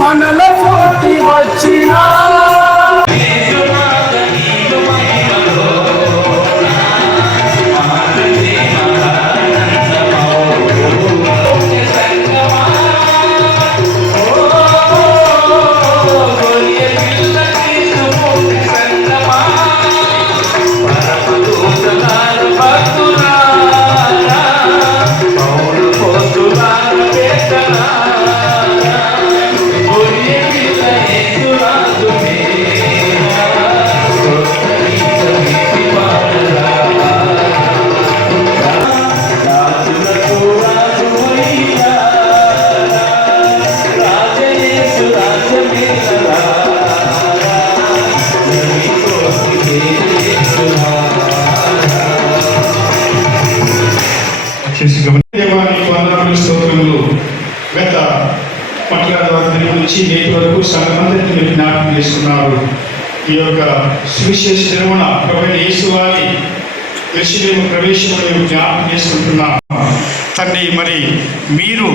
మనల పోటీ వచ్చినా దేవానికి వందనాలు స్తోత్రములు. గత పట్ల నుంచి నేటి వరకు సంఘమందరికీ జ్ఞాపకం చేసుకున్నారు. ఈ యొక్క సువిశేష దినమున ప్రభువైన యేసు వారి యెరూషలేము ప్రవేశమును జ్ఞాపకం చేసుకుంటున్నాం. తండ్రి, మరి మీరు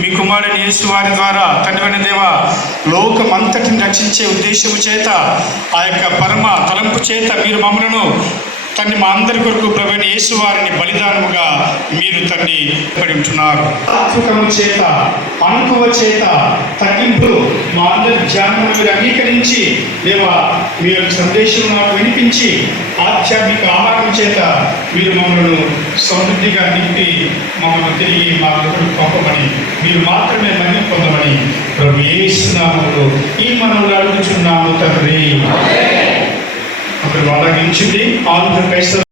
మీ కుమారుని యేసు వారి ద్వారా తండ్రి దేవ లోకమంతటిని రక్షించే ఉద్దేశము చేత ఆ యొక్క పరమ తలంపు చేత మీరు మమ్మలను తండ్రి మా అందరి కొరకు ప్రభువైన యేసు వారిని బలిదానముగా మీరు తండ్రి పడి ఉంటున్నారు. ఆత్మకము చేత అనుభవ చేత తగ్గింపు మా అందరి ధ్యానమును మీరు అంగీకరించి దేవా మీ యొక్క సందేశం నాకు వినిపించి ఆధ్యాత్మిక ఆహారం చేత మీరు మమ్మల్ని సమృద్ధిగా నింపి మమ్మల్ని తిరిగి మా దగ్గరకు పంపమని మీరు మాత్రమే మహిమ పొందమని ప్రభు యేసు నామములో ఈ మనవులు అడుగుచున్నాము తండ్రి. ఒకరు అలాగించింది ఆంధ్ర క్రైస్తవ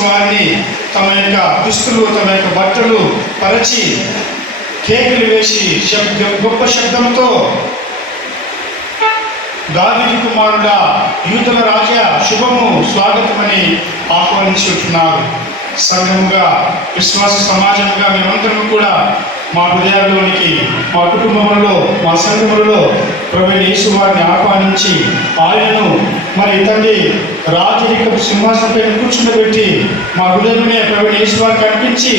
వారిని తమ యొక్క దుస్తులు తమ యొక్క బట్టలు పరచి కేకలు వేసి గొప్ప శబ్దంతో దావీదు కుమారుడా యూదుల రాజా శుభము స్వాగతమని ఆహ్వానించుతున్నారు. సంఘముగా విశ్వాస సమాజంగా మేమందరం కూడా మా హృదయాల్లోనికి మా కుటుంబంలో మా సంఘములలో ప్రభువైన యేసు వారిని ఆహ్వానించి ఆయనను మరి తండ్రి రాజరిక సింహాసనంపై కూర్చుండబెట్టి మా హృదయమే ప్రభువైన యేసు వారికి అర్పించి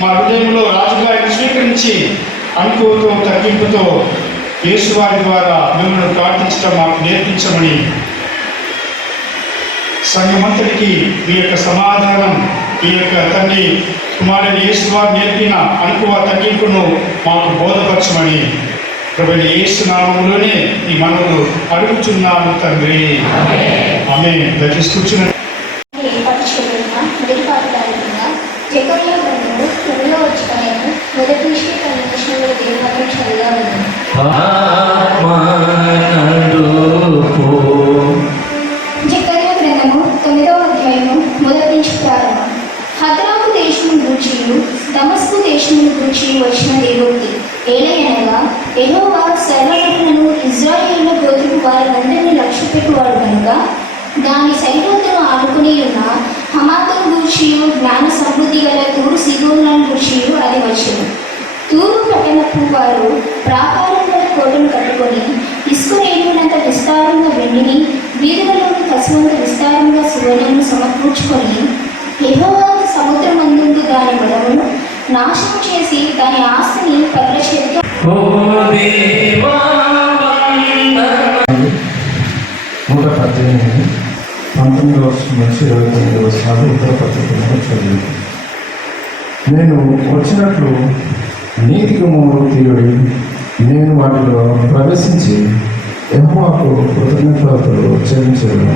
మా హృదయంలో రాజుగా స్వీకరించి అనుకోతో తగ్గింపుతో యేసు వారి ద్వారా మిమ్మల్ని ప్రార్థించడం మాకు నేర్పించమని సంఘమంతటికి మీ యొక్క సమాధానం, ఈ యొక్క తండ్రి కుమారుని యేసు వారు నేర్పిన అనుకువ తగ్గింపును మాకు బోధపరచమని ప్రభువైన యేసు నామములోనే ఈ మనవులు అడుగుచున్నాను తండ్రి. ఆమేన్. దయచేసి కూర్చుని జకర్యా గ్రంథము 9వ అధ్యాయము మొదటి నుంచి 10 వచనముల దేవుని వాక్యం చదివాను. జకర్యా గ్రంథము 9వ అధ్యాయము మొదటి నుంచి ప్రారంభం. హద్రాకు దేశమును గూర్చియు దమస్కు దేశమును గూర్చి వచ్చిన దేవుడికి ఏలయనగా యెహోవా సర్వశక్తులను ఇశ్రాయేలు గోత్రపు వారందరినీ లక్ష్యపెట్టువాడు కనుక దాని సరిహద్దును ఆనుకుని ఉన్న హమాతును గూర్చియు జ్ఞాన సమృద్ధి గల తూరు సీదోనులను గూర్చియు అది వచ్చెను. తూరు పట్టణపు వారు ప్రాకారం గల కోటను కట్టుకొని ఇసుక రేణువులంత విస్తారంగా వెండిని, వీధులలోని కసువంత విస్తారంగా సువర్ణను సమకూర్చుకొని యెహోవా సముద్రమందు దాని బలమును నాశనం చేసి దాని ఆస్తిని పర్ల చేతికి 19వ నుంచి 29వ వచనాలు ఉత్తర పత్రికలను చదివి. నేను వచ్చినట్లు నీతికి మూడు తీరుడి నేను వాటిలో ప్రవేశించి యెహోవాకు కృతజ్ఞతలు చెల్లించను.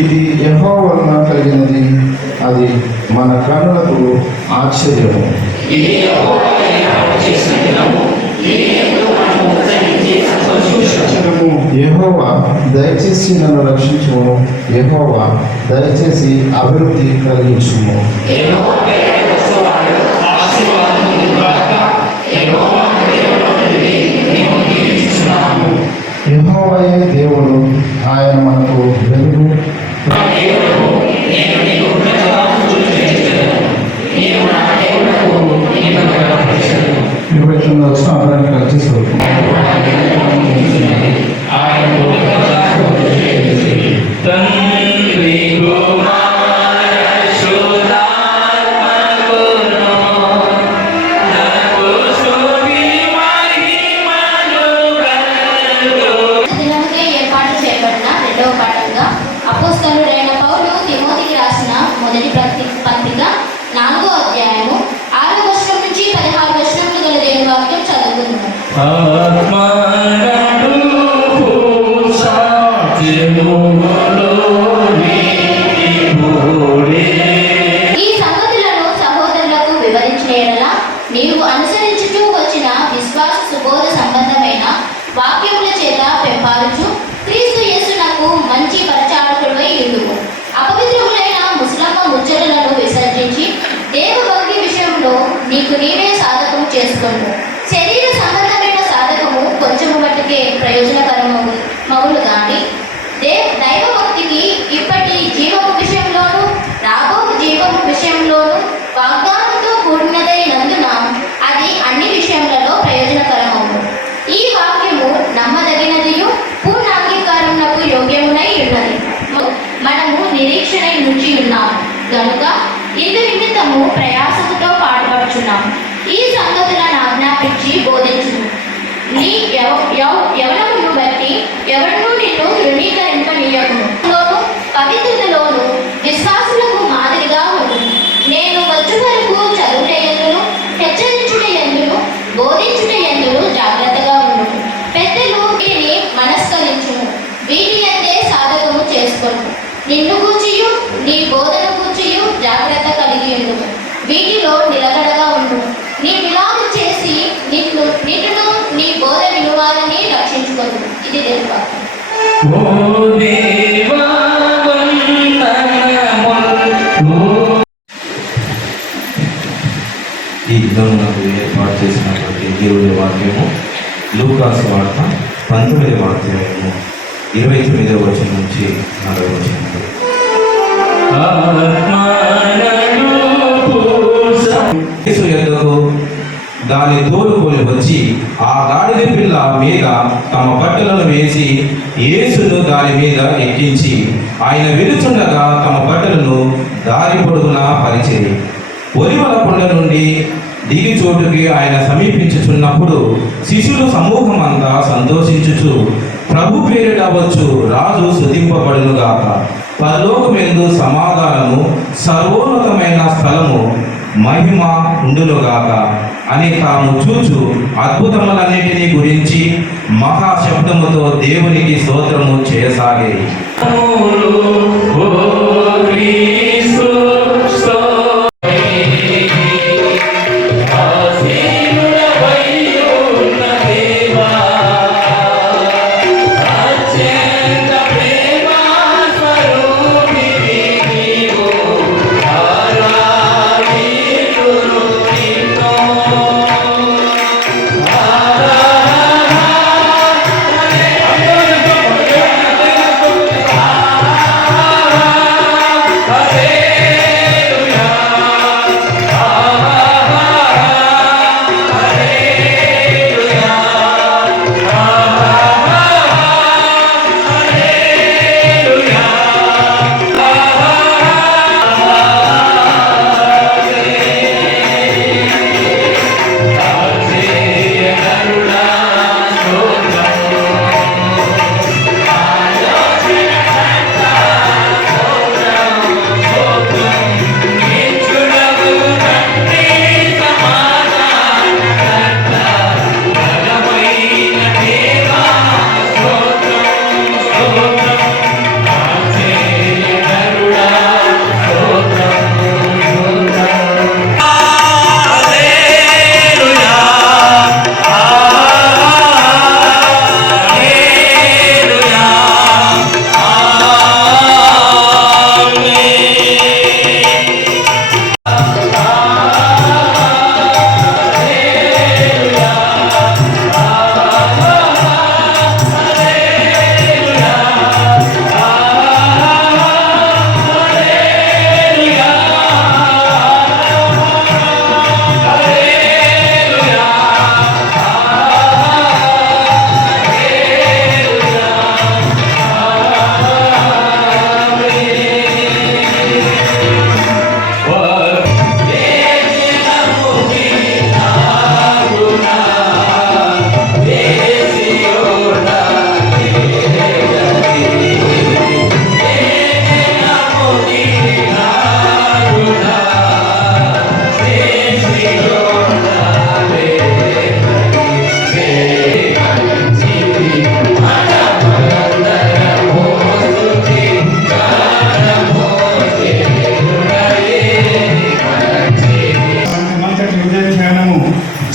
ఇది యెహోవా వలన కలిగినది, అది మన కన్నులకు ఆశ్చర్యము. యెహోవా దయచేసి నన్ను రక్షించుము, యెహోవా దయచేసి అభివృద్ధి కలిగించుము. యెహోవాయే దేవుడు, ఆయన మనకు వెలుగు. 29వ వచనం అందరినీ కలిసి అపోస్తలుడైన పౌలు తిమోతికి రాసిన మొదటి పత్రిక 4వ అధ్యాయము 6వ వచనం నుంచి 16 వచనములు గల దేవుని వాక్యం చదువుకుందాం. ఈ సంగతులను సహోదరులకు వివరించిన యెడల నీవు అనుసరించుచూ వచ్చిన విశ్వాస సుబోధ సంబంధమైన వాక్యముల చేత పెంపారుచు క్రీస్తు యేసునకు మంచి పరిచారకుడై ఉండుము. అపవిత్రులైన ముస్లమ్మ ముచ్చటలను విసర్జించి దేవభక్తి విషయంలో నీకు నీవే సాధకం చేసుకొను. శరీర సంబంధమైన సాధకము కొంచెము మట్టుకే ప్రయోజనకరము మగులు గాని దైవభక్తికి ఇప్పటి జీవము విషయంలోను రాబో జీవము విషయంలోను వాగ్దానంతో కూడినదైనందున అది అన్ని విషయములలో ప్రయోజనకరమవును. ఈ వాక్యము నమ్మదగినదియు పూర్ణ అంగీకారమునకు యోగ్యమునై ఉన్నది. మనము నిరీక్షణ నుంచి ఉన్నాము గనుక ఇందు నిమిత్తము ప్రయాసముతో పాటుపడుచున్నాము. ఈ సంగతులను ఆజ్ఞాపించి బోధించును. నీ యవనమును బట్టి ఎవరినూ నిన్ను తృణీకరింపనీయకును. పవిత్రతలోను విశ్వాసులకు మాదిరిగా ఉండు. నేను వచ్చు వరకు చదువుటయందును హెచ్చరించుటయందును బోధించుటయందును జాగ్రత్తగా ఉండు. పెద్దలు వీటిని మనస్కరించును, వీటి అందే సాధకము చేసుకొను. నిన్ను గూర్చియు నీ బోధన గూర్చియు జాగ్రత్త కలిగి ఉండు. వీటిలో నిలకడగా ఉండు. నీ విలాపం చేసి నిన్ను నీ బోధ వినువారిని రక్షించుకొను. ఇది దేవుని వాక్యం. ఈ విధమునకు ఏర్పాటు చేసినటువంటి దేవుడి వాక్యము లూకాసు వార్త 19వ అధ్యాయము 29వ వచనం నుంచి 40వ వచనం. యేసు యొద్దకు దాని తోలుకొని వచ్చి ఆ గాడిద పిల్ల మీద తమ బట్టలను వేసి యేసును దాని మీద ఎక్కించి ఆయన వెలుచుండగా తమ బట్టలను దారి పొడుగునా పరిచేది. ఒలివల కొండ నుండి దిగి చోటుకి ఆయన సమీపించుచున్నప్పుడు శిష్యులు సమూహం అంతా సంతోషించుచు ప్రభు పేరిట వచ్చు రాజు స్తుతింపబడునుగాక, పరలోకమెందు సమాధానము, సర్వోన్నతమైన స్థలము మహిమ ఉండునుగాక అని తాము చూచు అద్భుతములన్నిటినీ గురించి మహాశబ్దముతో దేవునికి స్తోత్రము చేయసాగేది.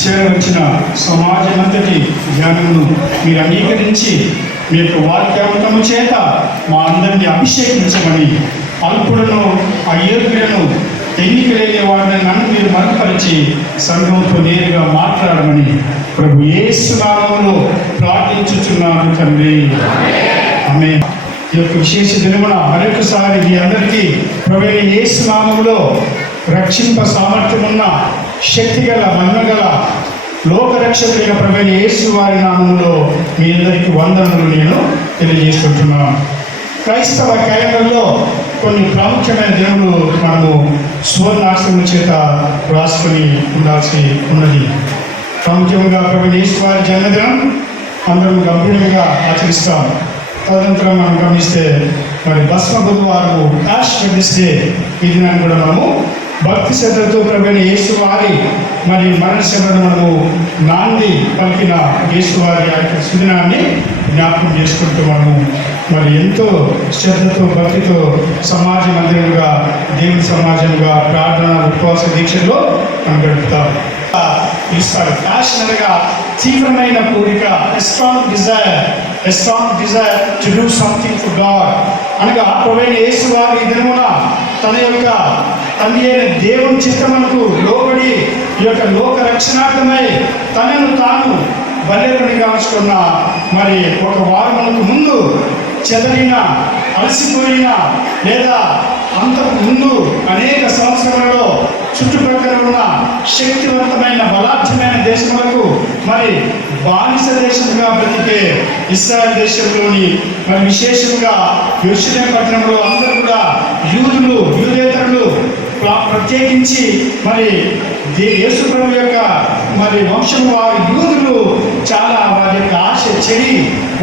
చేరవచ్చిన సమాజమంతటి ధ్యానమును మీరు అంగీకరించి మీ యొక్క వాక్యామృతము చేత మా అందరినీ అభిషేకించమని, అల్పులను అయోగ్యులను ఎన్నిక లేని వాడిని నన్ను మీరు మరుగుపరిచి సంఘంతో నేరుగా మాట్లాడమని ప్రభు యేసు నామములో ప్రార్థించుచున్నాను తండ్రి, ఆమేన్. ఈ యొక్క విశేష దినమున మరొకసారి మీ అందరికీ ప్రభు యేసు నామములో రక్షింప సామర్థ్యమున్న శక్తిగల మహిమగల లోకరక్షకుడైన ప్రభువైన యేసు వారి నామములో మీ అందరికీ వందనములు నేను తెలియజేస్తుంటున్నాను. క్రైస్తవ క్యాలెండర్లో కొన్ని ప్రాముఖ్యమైన దినములు మనము సువర్ణాక్షరముల చేత రాసుకొని ఉండాల్సి ఉన్నది. ప్రాముఖ్యంగా ప్రభువైన యేసు వారి జన్మదినం అందరం గంభీరంగా ఆచరిస్తాం. తదనంతరం మనం గమనిస్తే మరి భస్మ బుధవారం యాష్ వెడ్నెస్డే ఈ దినాన్ని కూడా మనము భక్తి శ్రద్ధతో ప్రభువైన యేసు వారి మరి మరణ శ్రమను మనము నాంది పలికిన యేసు వారి సుదినాన్ని జ్ఞాపకం చేసుకుంటూ మనము మరి ఎంతో శ్రద్ధతో భక్తితో సమాజ మందిరంగా దేవుని సమాజంగా ప్రార్థన ఉపవాస దీక్షల్లో మనం గడుపుతాం. పిలుస్తారు ప్యాషన్ అనగా తీవ్రమైన కోరిక, strong desire to do something for God అనగా ప్రభువైన యేసు వారి ఈ దినమున తన యొక్క తండ్రి అయిన దేవుని చిత్తమునకు లోబడి ఈ యొక్క లోక రక్షణార్థమై తనను తాను బలిని కాల్చుకున్న మరి ఒక వారమునకు ముందు చెదరిన, అలసిపోయిన లేదా అంతకు ముందు అనేక సంవత్సరాలలో చుట్టుప్రక్కల ఉన్న శక్తివంతమైన బలాఢ్యమైన దేశములకు మరి బానిస దేశంగా బ్రతికే ఇశ్రాయేల్ దేశంలోని మరి విశేషంగా యెరూషలేము పట్టణంలో అందరూ కూడా యూదులు యూదేతరులు ప్రత్యేకించి మరి యేసు ప్రభు యొక్క మరి వంశం వారి యూదులు చాలా వారి యొక్క ఆశ చెడి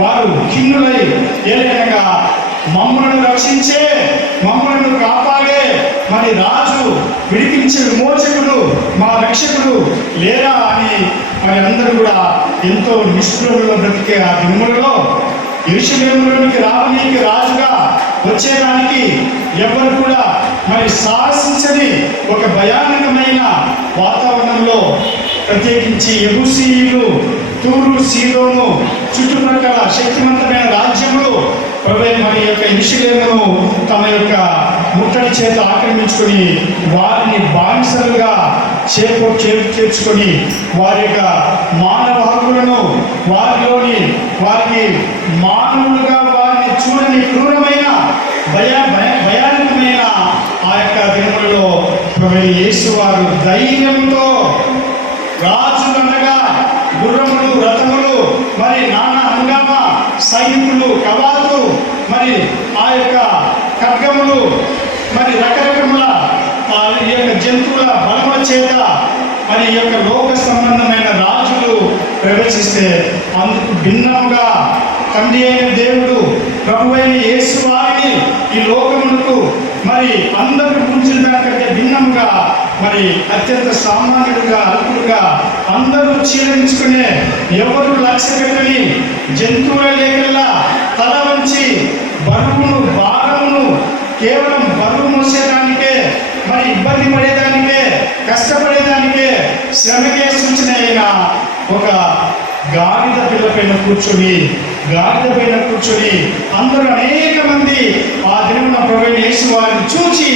వారు ఖిన్నులై ఏదైనా మమ్మలను రక్షించే మమ్మలను కాపాడే మరి రాజు విడిపించే విమోచకుడు మా రక్షకుడు లేరా అని మరి అందరూ కూడా ఎంతో నిష్ఠురంలో బ్రతికే ఆ దినములలో యెరూషలేములోనికి రావడానికి రాజుగా వచ్చేదానికి ఎవరు కూడా మరి సాహసించని ఒక భయానకమైన వాతావరణంలో ప్రత్యేకించి యెబూసీయులు తూరు సీదోను చుట్టుప్రక్కల శక్తివంతమైన రాజ్యములు మరి యొక్క యెరూషలేమును తమ యొక్క ముట్టడి చేత ఆక్రమించుకొని వారిని బానిసలుగా చేర్చుకొని వారి యొక్క మానవ హక్కులను వారికి మానవులుగా వారిని చూడని క్రూరమైన భయానకమైన ఆ యొక్క దినములలో యేసు వారు ధైర్యంతో రాజులనగా గుర్రములు రథములు మరి నానా హంగామా సైనికులు కవాతు మరి ఆ యొక్క ఖడ్గములు మరి రకరకముల ఈ యొక్క జంతువుల బలముల చేత మరి ఈ యొక్క లోక సంబంధమైన రాజులు ప్రవేశిస్తే అందుకు భిన్నముగా తండ్రి అయిన దేవుడు ప్రభు అయిన యేసు వారిని ఈ లోకమునకు మరి అందరూ పూజించిన దానికంటే భిన్నముగా మరి అత్యంత సామాన్యుడుగా అల్పుడుగా అందరూ చీలించుకునే ఎవరు లక్ష్య పెట్టని జంతువుల లేకల్లా తల వంచి భారమును కేవలం బరువు మోసేదానికే మరి ఇబ్బంది పడేదానికే కష్టపడేదానికే శ్రమకే సూచన అయిన ఒక గాడిద పిల్ల పైన కూర్చొని అందరూ అనేక మంది ఆ దినమున ప్రభువైన యేసు వారిని చూచి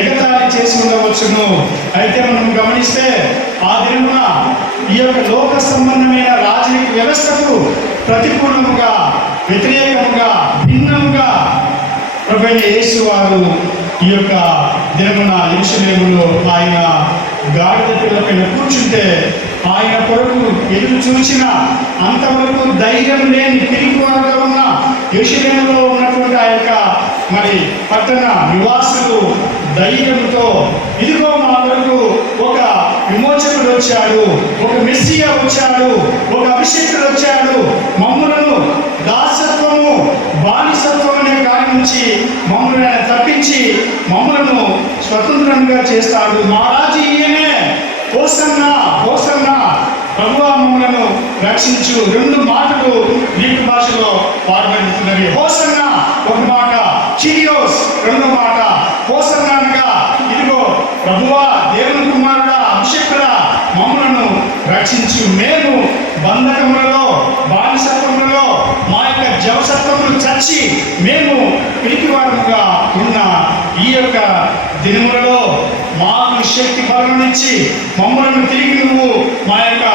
ఎగతాళి చేసి ఉండవచ్చును. అయితే మనం గమనిస్తే ఆ దినమున ఈ యొక్క లోక సంబంధమైన రాజకీయ వ్యవస్థకు ప్రతికూలముగా వ్యతిరేకముగా భిన్నముగా ప్రభువైన యేసు వారు ఈ యొక్క దినమున యెరూషలేములో ఆయన గాడిద పిల్ల పైన కూర్చుంటే ఆయన కొరకు ఎదురు చూసిన అంతవరకు ధైర్యం లేని పిరికివారుగా ఉన్న యెరూషలేములో ఉన్నటువంటి ఆ యొక్క మరి పట్టణ నివాసులు ధైర్యంతో ఇదిగో మా వరకు ఒక విమోచకుడు వచ్చాడు, ఒక మెస్సియా వచ్చాడు, ఒక అభిషేకుడు వచ్చాడు, మమ్ములను దాసత్వము బానిసత్వం అనే కాడి నుంచి మమ్మల్ని తప్పించి మమ్మలను స్వతంత్రంగా చేస్తాడు, మా రాజు ఈయనే, హోసన్నా హోసన్నా, ప్రభువా మమ్మలను రక్షించు. రెండు మాటలు గ్రీకు భాషలో వాడబడుతున్నవి. హోసన్నా ఒక మాట, చిరియోస్ రెండో మాట. హోసన్నా అనగా ఇదిగో ప్రభువా దేవుని కుమారుడా అభిషేకుడా మమ్మలను రక్షించు. మేము బంధకములలో బానిసత్వములలో మా యొక్క జవసత్వములు చచ్చి మేము పిరికివారముగా ఉన్న ఈ యొక్క దినములలో మాకు శక్తి బలమునిచ్చి మమ్మలను తిరిగి నువ్వు మా యొక్క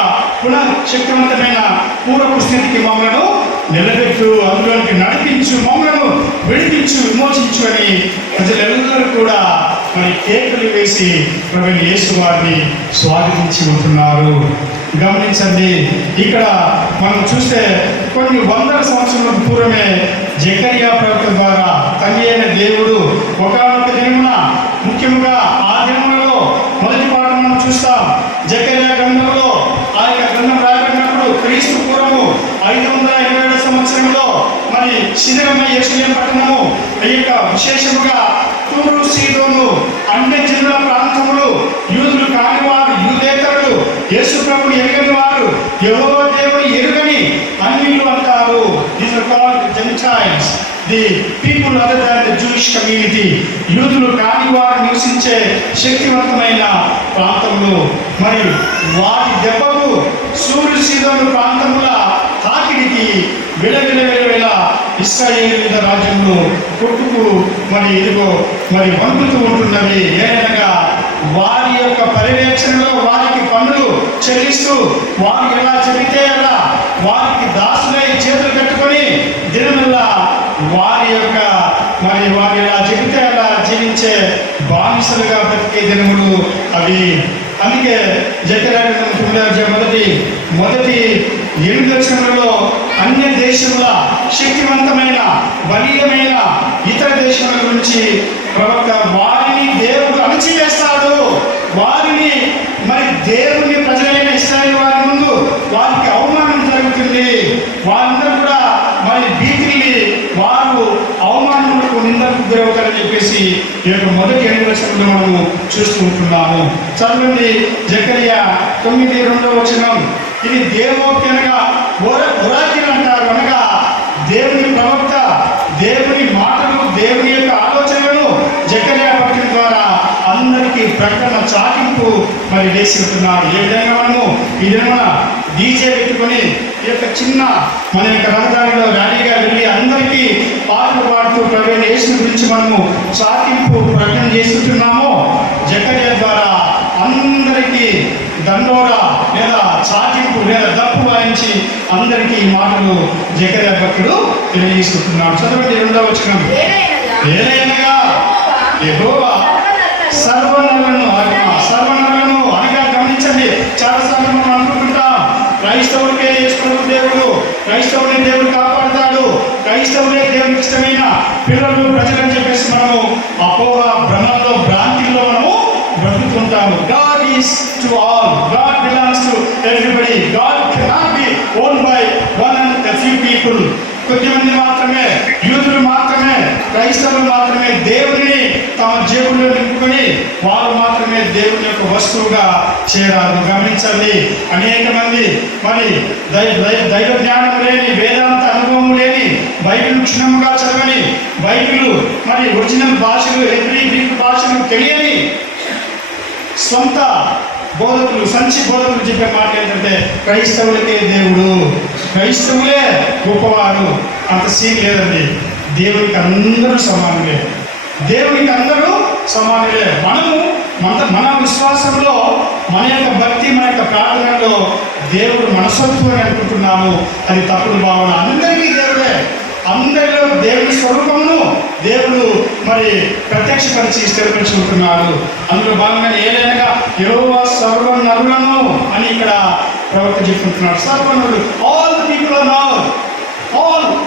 పునఃశక్తివంతమైన పూర్వపు స్థితికి మమ్మలను నిలబెట్టు, అందులోనికి నడిపించు, మమ్మలను విడిపించు, విమోచించు అని ప్రజలందరూ కూడా మరి కేకలు వేసి ప్రభువైన యేసు వారిని స్వాగతించి ఉంటున్నారు. గమనించండి, ఇక్కడ మనం చూస్తే కొన్ని వందల సంవత్సరాల పూర్వమే జకర్యా ప్రవక్త ద్వారా తండ్రి అయిన దేవుడు ఒకానొక దినమున, ముఖ్యంగా ఆ దినములలో మొదటి పాఠం మనం చూస్తాం. జకర్యా గ్రంథంలో ఆ యొక్క గ్రంథం రాయబడినప్పుడు క్రీస్తు పూర్వము 527 సంవత్సరంలో మరి శిథిలమై యెరూషలేము పట్టణము ఈ యొక్క విశేషముగా తూరు సీదోను అన్ని జిల్లా ప్రాంతములు యూదులు కానివారు యూదేతరులు యేసు ప్రభువుని ఎరుగని వారు యెహోవా దేవుని ఎరుగని అన్యులు అంటారు. These are called gentiles, the people other than the Jewish community. యూదులు కాని వారు నివసించే శక్తివంతమైన ప్రాంతములు. మరి వారి దెబ్బకు సూరు సీదోను ప్రాంతముల తాకిడికి విలవిల ఇశ్రాయేలీయుల రాజ్యంలో కొట్టుకు మరి ఇదిగో మరి వణుకుతూ ఉంటున్నవి. ఏదనగా వారి యొక్క పర్యవేక్షణలో వారికి పన్నులు చెల్లిస్తూ వారు ఎలా చెబితే అలా వారికి దాసులై చేతులు కట్టుకొని దినమల్లా వారి యొక్క మరి వారు ఎలా చెబితే అలా జీవించే బానిసలుగా బ్రతికే దినములు అవి. అందుకే జకర్యా మొదటి 8 వచనములలో అన్య దేశముల శక్తివంతమైన బలీయమైన ఇతర దేశముల గురించి ప్రవక్త వారిని దేవుడు అణచివేస్తాడు, వారిని మరి దేవుని ప్రజలైన ఇశ్రాయేలు వారి ముందు వారికి అవమానం జరుగుతుంది. వారందరూ కూడా మరి భీతిని వారు అవమానములకు నిందలకు గురవుతారని చెప్పేసి ఈ యొక్క మొదటి 8 వచనంలో మనము చూస్తూ ఉంటున్నాము. చదవండి జకరియా 9:2. ఇది దేవోక్తి అనగా ఒరాకిల్ అంటారు. అనగా దేవుని ప్రవక్త దేవుని మాటలు దేవుని యొక్క ఆలోచనలను జకరియా పట్టణం ద్వారా అందరికీ ప్రకటన చాటింపు మరి వేసి ఉంటున్నారు. ఏ విధంగా మనము ఈ విధంగా డీజే పెట్టుకొని ఈ యొక్క చిన్న మన యొక్క రహదారిలో ర్యాలీగా వెళ్ళి అందరికీ పాటలు పాడుతూ ప్రవీణ యేసు గురించి మనము చాటింపు ప్రకటన చేసుకుంటున్నామో, జకరియా ద్వారా అందరికీ దండోరా లేదా చాటింపు లేదా దప్పు వాయించి అందరికీ ఈ మాటలు జకరియా భక్తుడు తెలియజేసుకుంటున్నాడు. చదవండి 2వ వచనం. ఏలయనగా యెహోవా సర్వనరులను అనగా గమనించండి. చాలాసార్లు మనం అనుకుంటాం క్రైస్తవుడికే యేసు దేవుడు, క్రైస్తవుని దేవుడు కాపాడుతాడు, క్రైస్తవులే దేవునికి ఇష్టమైన పిల్లలు ప్రజలని చెప్పేసి మనము అపోహ భ్రమల్లో భ్రాంతిలో మనము బ్రతుకుతుంటాము. God is to all. God belongs to everybody. God cannot be owned by one and a few people. కొద్దిమంది మాత్రమే, యూదులు మాత్రమే, క్రైస్తవులు మాత్రమే దేవుని తమ జేబుల్లో నింపుకొని వారు మాత్రమే దేవుని యొక్క వస్తువుగా చేరారు. గమనించండి, అనేక మంది మరి దైవ జ్ఞానం లేని, వేదాంత అనుభవం లేని, బైబిల్ క్షుణ్ణంగా చదవని, బైబిల్ మరి ఒరిజినల్ భాషలు హెబ్రీ గ్రీక్ భాషలు తెలియని సొంత బోధకులు, సంచి బోధకులు చెప్పే మాట ఏంటంటే క్రైస్తవులకే దేవుడు, క్రైస్తవులే గొప్పవారు. అంత సీన్ లేదండి. దేవునికి అందరూ సమానులే, దేవునికి అందరూ సమానులే. మన విశ్వాసంలో, మన యొక్క భక్తి, మన యొక్క ప్రార్థనలో దేవుడు మనసత్వం అనుకుంటున్నాము. అది తప్పుడు భావన. అందరికీ దేవుడే, అందరిలో దేవుని స్వరూపమును దేవుడు మరి ప్రత్యక్షపరిచి స్థిరపరుచుకుంటున్నాడు. అందులో భాగంగా ఏలైనగా యెహోవా సర్వనరులను అని ఇక్కడ ప్రవక్త చెప్పుకుంటున్నాడు. సర్వనరులు, all the people are now,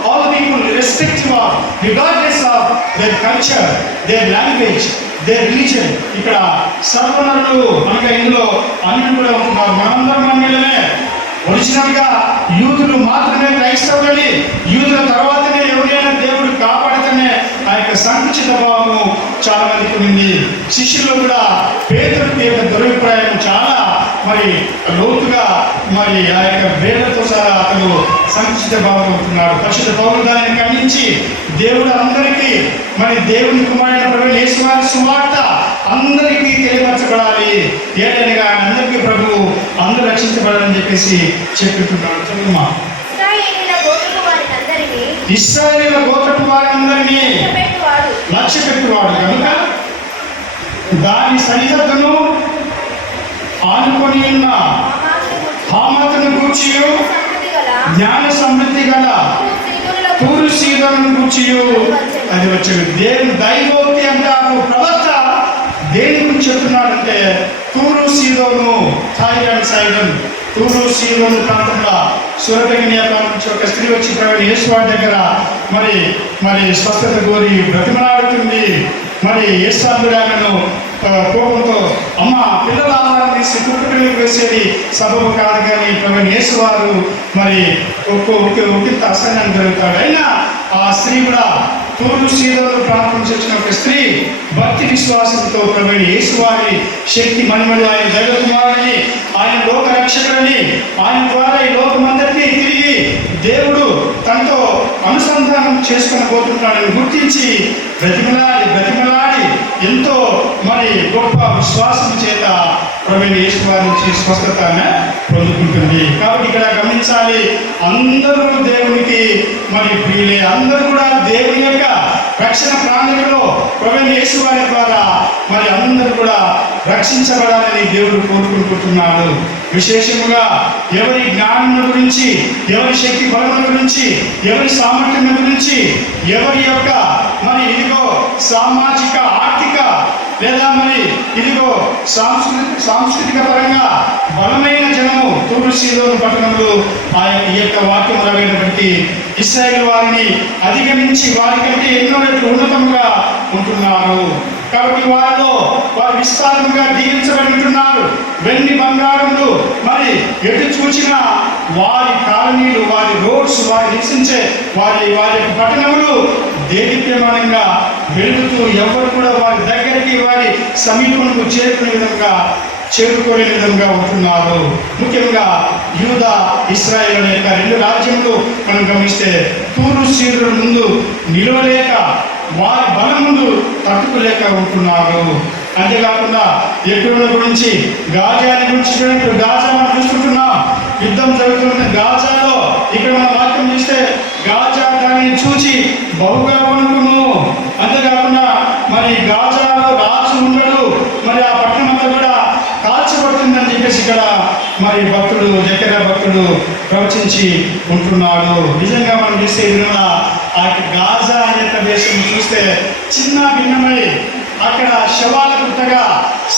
all the people irrespective of regardless of their culture, their language, their religion. ఇక్కడ సర్వనరులు అనగా ఇందులో అన్ని కూడా ఉంటున్నారు. మనందరం మహిళలే. ఒరిజినల్ గా యూదులు మాత్రమే క్రైస్తవులని, యూదుల తర్వాతనే ఎవరైనా దేవుడు కాపాడితేనే ఆ యొక్క సంకుచిత భావము చాలా మందికి ఉంది. శిష్యులు కూడా పేతురుకి యొక్క దురభిప్రాయం చాలా మరి లోతుగా మరి ఆ యొక్క వేదతో సహా అతను సంకుచిత భావం అవుతున్నాడు. పరిశుద్ధ పౌలు దానిని ఖండించి దేవుడు అందరికీ మరి దేవుని కుమారుడైన ప్రభువైన యేసు వారి సువార్త అందరికీ తెలియపరచబడాలి. ఏదైనా అందరికీ ప్రభువు అందరూ రక్షించబడాలని చెప్పేసి చెప్పుతున్నాడు. చదువుమా. ఇశ్రాయేలీయుల గోత్రపు వారందరినీ లక్ష్య పెట్టువాడు కనుక దాని సరిహద్దును ఆనుకొని ఉన్న హామాతును గూర్చి, జ్ఞాన సమృద్ధి గల తూరు సీదోను గూర్చి అది వచ్చేది. దేవుని దైవోక్తి అంటారు. ప్రవక్త దేని గురించి చెప్తున్నాడంటే తూరు సీదోను, థాయిలాండ్ సైడన్, తూరు సీదోను ప్రాంతంలో సురబెగినియా ప్రాంతం నుంచి ఒక స్త్రీ వచ్చి ప్రవీణ యేసు వారి దగ్గర మరి స్వస్థత కోరి బ్రతిమలాడుతుంది. మరి యేసు కోపంతో అమ్మ పిల్లల ఆహారం తీసి కుక్కటిలోకి వేసేది సబబు కాదు, కానీ ప్రవీణ యేసు వారు మరి ఒకంత అసహ్యాన్ని జరుగుతాడు. అయినా ఆ స్త్రీ కూడా తూరు సీదోను ప్రాంతం నుంచి వచ్చిన ఒక స్త్రీ భక్తి విశ్వాసంతో ప్రవీణ యేసు వారి శక్తి మణిమణి, ఆయన దైవ కుమారుని, ఆయన లోక రక్షకుడని, ఆయన ద్వారా ఈ లోకమందరినీ తిరిగి దేవుడు తనతో అనుసంధానం చేసుకుని పోతున్నాడని గుర్తించి బ్రతిమలాడి ఎంతో మరి గొప్ప విశ్వాసం చేత ప్రవీణ యేసు వారి నుంచి స్వస్థత పొందుకుంటుంది. కాబట్టి ఇక్కడ గమనించాలి, అందరూ దేవునికి మరి ప్రియులే, అందరూ కూడా దేవుని యొక్క రక్షణ ప్రణాళికలో ప్రవీణ యేసు వారి ద్వారా మరి అందరూ కూడా రక్షించబడాలని దేవుడు కోరుకుంటున్నాడు. విశేషముగా ఎవరి జ్ఞానం గురించి, ఎవరి శక్తి బలం గురించి, ఎవరి సామర్థ్యం గురించి, ఎవరి యొక్క మరి ఇదిగో సామాజిక ఆర్థిక లేదా మరి ఇదిగో సాంస్కృతిక పరంగా బలమైన జనము తూరు సీదోను పట్టణంలో ఆ యొక్క వాక్యం బట్టి ఇశ్రాయేలు వారిని అధిగమించి వారికంటే ఎన్నో రెట్లు ఉన్నతముగా ఉంటున్నారు. కాబట్టి వారు విస్తారంగా దీవించబడి ఉంటున్నారు. వెండి బంగారములు మరి ఎటు చూచినా వారి కాలనీలు, వారి రోడ్స్, వారి నివసించే వారి పట్టణములు దేదీప్యమానంగా వెలుగుతూ ఎవరు కూడా వారి దగ్గరికి, వారి సమీపంకు చేరుకునే విధంగా ఉంటున్నారు. ముఖ్యంగా యూదా, ఇశ్రాయేలు అనే రెండు రాజ్యములు మనం గమనిస్తే తూరు సీదుల ముందు నిలవలేక, వారి బలం ముందు తట్టుకోలేక ఉంటున్నారు. అంతేకాకుండా ఎక్కడ గురించి గాజాని గురించి చూడండి. గాజా మనం చూసుకుంటున్నాం, యుద్ధం జరుగుతున్న గాజాలో. ఇక్కడ మనం వాక్యం చూస్తే గాజా దానిని చూచి బహుగా వణుకును. అంతేకాకుండా మరి గాజాలో రాజు ఉండడు, మరి ఆ పట్టణం అంతా కూడా కాల్చబడుతుందని చెప్పేసి ఇక్కడ మరి భక్తుడు జకర్యా భక్తుడు ప్రవచించి ఉంటున్నాడు. నిజంగా మనం చూస్తే ఆ గాజా అనే ప్రదేశం చూస్తే చిన్న భిన్నమై అక్కడ శవాల గుట్టగా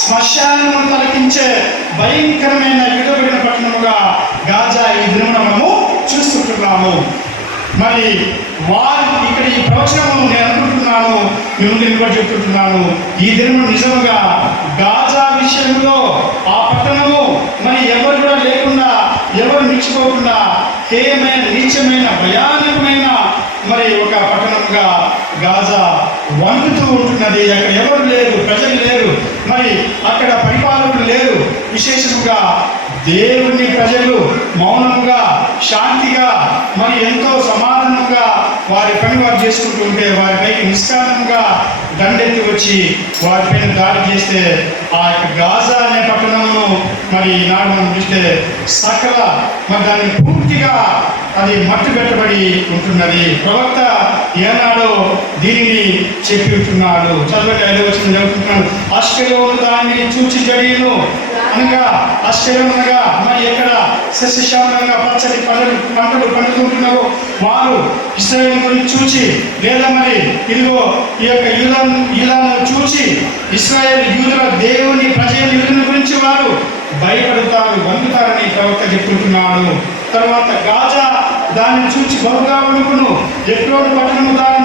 శ్మశానము తలకించే భయంకరమైన విడబడిన పట్టణముగా గాజా ఈ దినమున మనము చూస్తుంటున్నాము. మరి వారు ఇక్కడ ఈ ప్రవచనము నేను అనుకుంటున్నాను, మిమ్మల్ని కూడా చెప్తుంటున్నాను, ఈ దినము నిజంగా గాజా విషయంలో ఆ పట్టణము మరి ఎవరు కూడా లేకుండా, ఎవరు నిలిచిపోకుండా హేయమైన, నీచమైన, భయానకమైన మరి ఒక పట్టణంగా గాజా వణుకుతూ ఉంటున్నది. అక్కడ ఎవరు లేరు, ప్రజలు లేరు, మరి అక్కడ పరిపాలకులు లేరు. విశేషంగా దేవుని ప్రజలు మౌనముగా, శాంతిగా, మరి ఎంతో సమాధానంగా వారి పని వారు చేసుకుంటూ ఉంటే వారిపైకి నిష్కారణంగా దండెత్తి వచ్చి వారిపైన దాడి చేస్తే ఆ యొక్క గాజా అనే పట్టణమును మరి ఈనాడు మనం చూస్తే సకల మరి దాన్ని పూర్తిగా అది మట్టు పెట్టబడి ఉంటున్నది. ప్రవక్త ఏనాడో దీనిని చెప్పి ఉంటున్నాడు. చదవండి, 5వ వచనం చదువుతున్నాడు. అష్కెలోను దాన్ని చూచి జడియును అనగా, అష్కెలోను అనగా మరి ఎక్కడ సస్యశ్యామలంగా పచ్చటి పంటలు పండుతుంటున్నారో వారు ఇశ్రాయేలు గురించి చూచి, లేదా మరి ఇదిగో ఈ యొక్క యూదాను చూచి ఇశ్రాయేలు యూదుల దేవుని ప్రజల గురించి వారు భయపడతారు, వండుతారని ప్రవక్త చెప్పుకుంటున్నాడు. తర్వాత గాజా దాన్ని చూచి బహుగా వణుకును. ఎక్రోను పట్టణము దాన్ని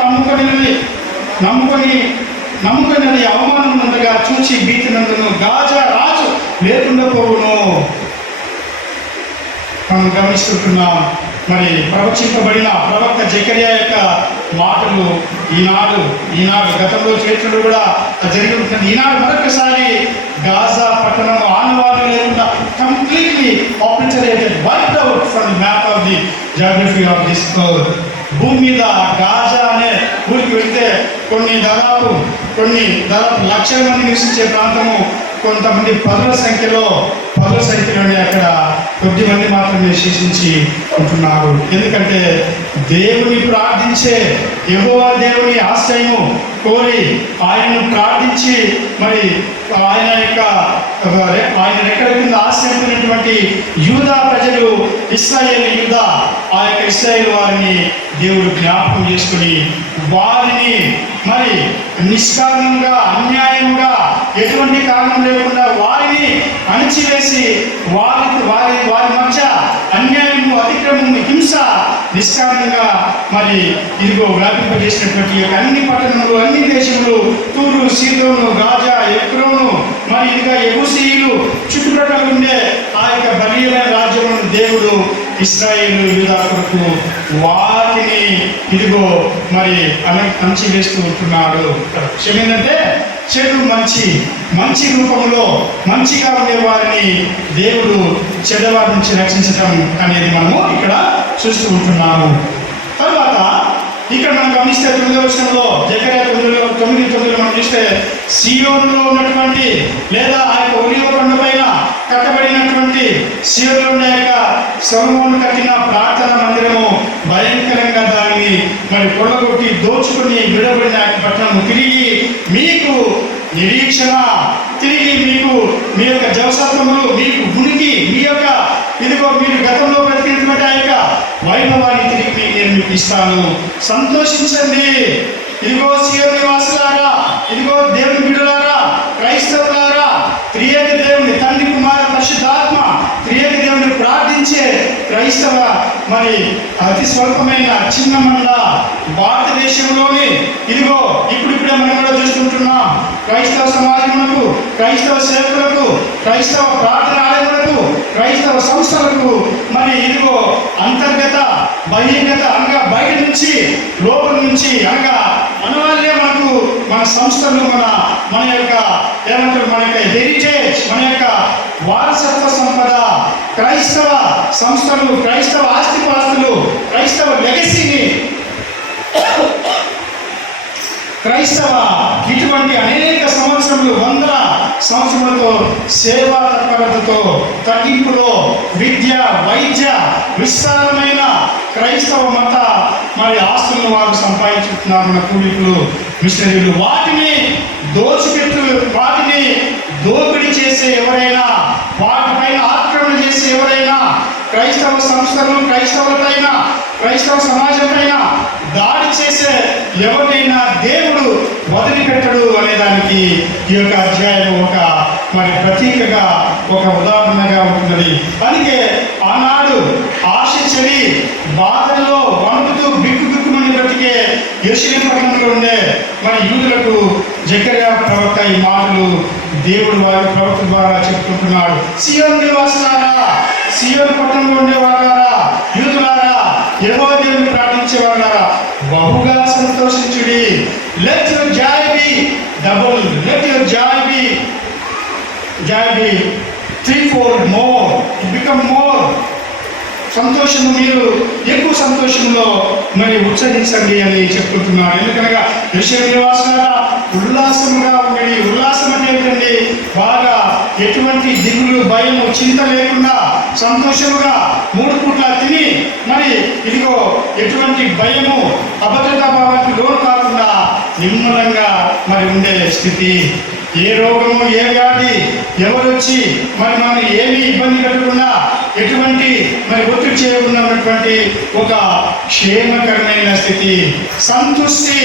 నమ్ముకున్నది అవమానం ఉండగా చూచి భీతి నందును. గాజా రాజు లేకుండా పోవును. మనం గమనిస్తుంటున్నాం. మరి ప్రవచింపబడిన ప్రవక్త జకర్యా యొక్క మాటలు ఈనాడు గతంలో చరిత్రలో కూడా జరిగి ఉంటుంది. ఈనాడు మరొకసారి గాజా పట్టణం ఆనవాళ్ళు లేకుండా completely operated, wiped out from the map of the geography of this earth. భూమి మీద గాజా అనే ఊరికి వెళ్తే దాదాపు లక్షల మంది నివసించే ప్రాంతము, కొంతమంది పదుల సంఖ్యలోనే అక్కడ కొద్ది మంది మాత్రమే శేషించి ఉంటున్నారు. ఎందుకంటే దేవుని ప్రార్థించే యెహోవా దేవుని ఆశ్రయము కోరి ఆయనను ప్రార్థించి మరి ఆయన రెక్కల కింద ఆశ్రయించినటువంటి యూదా ప్రజలు, యూదా ఆ యొక్క ఇశ్రాయేలు వారిని దేవుడు జ్ఞాపకం చేసుకుని వారిని మరి నిష్కారణంగా, అన్యాయంగా, ఎటువంటి కారణం లేకుండా వారిని అణిచివేసి వారి మధ్య అన్యాయము, అతిక్రమము, హింస నిష్కారణంగా మరి ఇదిగో వ్యాపింపజేసినటువంటి అన్ని పట్టణములు, అన్ని దేశములు, తూరు, సీదోను, గాజా, ఎక్రోను, మరి ఇదిగా ఎబూసీయులు చుట్టుప్రక్కల ఉండే ఆ యొక్క బలీయమైన రాజ్యములను దేవుడు ఇశ్రాయేలు యూదా కొరకు వాటిని ఇదిగో మరి అణచివేస్తూ ఉంటున్నాడు. ఏంటంటే చెడు మంచి రూపంలో మంచిగా ఉండే వారిని దేవుడు చెడ్డవారి నుంచి రక్షించడం అనేది మనము ఇక్కడ చూస్తూ ఉంటున్నాము. తర్వాత ఇక్కడ మనం గమనిస్తే 9వ వచనంలో జకర్యా 9:9 మనం చూస్తే సియోనులో ఉన్నటువంటి లేదా ఆ యొక్క ఒలీవ కొండ పైన కట్టబడినటువంటి సియోనులో ఉన్న యొక్క సొలొమోను కట్టిన ప్రార్థన మందిరము భయంకరంగా దానిని మరి కొల్లగొట్టి దోచుకుని విడబడిన పట్టణము తిరిగి మీకు నిరీక్షణ, తిరిగి మీకు మీ యొక్క జవసత్వములు, మీకు ఉనికి, మీ యొక్క ఇదిగో మీరు గతంలో బ్రతికినటువంటి ఆ యొక్క వైభవాన్ని తిరిగి నేను మీకు ఇస్తాను, సంతోషించండి. ఇదిగో సియోను నివాసులారా, ఇదిగో దేవుని బిడ్డలారా, క్రైస్తవులారా, త్రియేక దేవుని తండ్రి, కుమార, పరిశుద్ధాత్మ త్రియేక దేవుని ప్రార్థించే క్రైస్తవ మరి అతి స్వల్పమైన చిన్న మండ భారతదేశంలోని ఇదిగో ఇప్పుడిప్పుడే మనం కూడా చూసుకుంటున్నాం. క్రైస్తవ సమాజములకు, క్రైస్తవ సేవకులకు, క్రైస్తవ ప్రార్థనాలయాలకు, క్రైస్తవ సంస్థలకు మరి ఇదిగో అంతర్గత బహిర్గత అనగా బయట నుంచి లోపల నుంచి అనగా మన వాళ్ళే మనకు మన సంస్థలు మన యొక్క ఏమంటారు మన యొక్క హెరిటేజ్, మన యొక్క వారసత్వ సంపద, క్రైస్తవ సంస్థలు, క్రైస్తవ ఆస్తిపాస్తులు, క్రైస్తవ లెగసీని, క్రైస్తవ ఇటువంటి అనేక సంవత్సరములు, వందల సంవత్సరములతో సేవా తత్పరతతో తగ్గింపులో విద్య, వైద్య, విస్తారమైన క్రైస్తవ మత మరి ఆస్తులను వారు సంపాదించుతున్నారు. మన పూర్వీకులు, మిషనరీలు వాటిని వాటిని దోపిడీ చేసే ఎవరైనా, వాటిపైన ఆక్రమణ చేసే ఎవరైనా, క్రైస్తవ సంస్థలు, క్రైస్తవులపైన, క్రైస్తవ సమాజంపైన దాడి చేసే ఎవరైనా దేవుడు వదిలిపెట్టడు అనేదానికి ఈ యొక్క అధ్యాయం ఒక మరి ప్రతీకగా, ఒక ఉదాహరణగా ఉంటున్నది. అందుకే ఆనాడు ఆశ చెడి బాధల్లో వణుకుతూ బిక్కుమని బ్రతికే యెరూషలేము పట్టణంలో ఉండే మరి యూదులకు జకర్యా ప్రవక్త ఈ మాటలు దేవుడు వారి ప్రవక్త ద్వారా చెప్పుకుంటున్నాడు. సియోను నివాసులారా, సియోను పట్టణంలో ఉండేవాళ్ళారా, యూదులారా, యెహోవా దేవుని ప్రార్థించేవాళ్ళారా, బహుగా సంతోషించుడి. Let your joy be double, let your joy be threefold more, become more. సంతోషము మీరు ఎక్కువ సంతోషంలో మరి ఉత్సహించండి అని చెప్పుకుంటున్నాడు. ఎందుకనగా యెరూషలేము నివాసులారా ఉల్లాసముగా ఉండండి. ఉల్లాసం అంటే ఏంటండి? బాగా ఎటువంటి దిగులు, భయము, చింత లేకుండా సంతోషముగా 3 పూట్ల తిని మరి ఇదిగో ఎటువంటి భయము, అభద్రతా భావానికి లోను కాకుండా నిమ్మలంగా మరి ఉండే స్థితి. ఏ రోగము, ఏ వ్యాధి, ఎవరొచ్చి మరి మనం ఏమీ ఇబ్బంది పెట్టకుండా ఎటువంటి మరి ఒత్తిడి చేయకున్నటువంటి ఒక క్షేమకరమైన స్థితి, సంతృష్టి,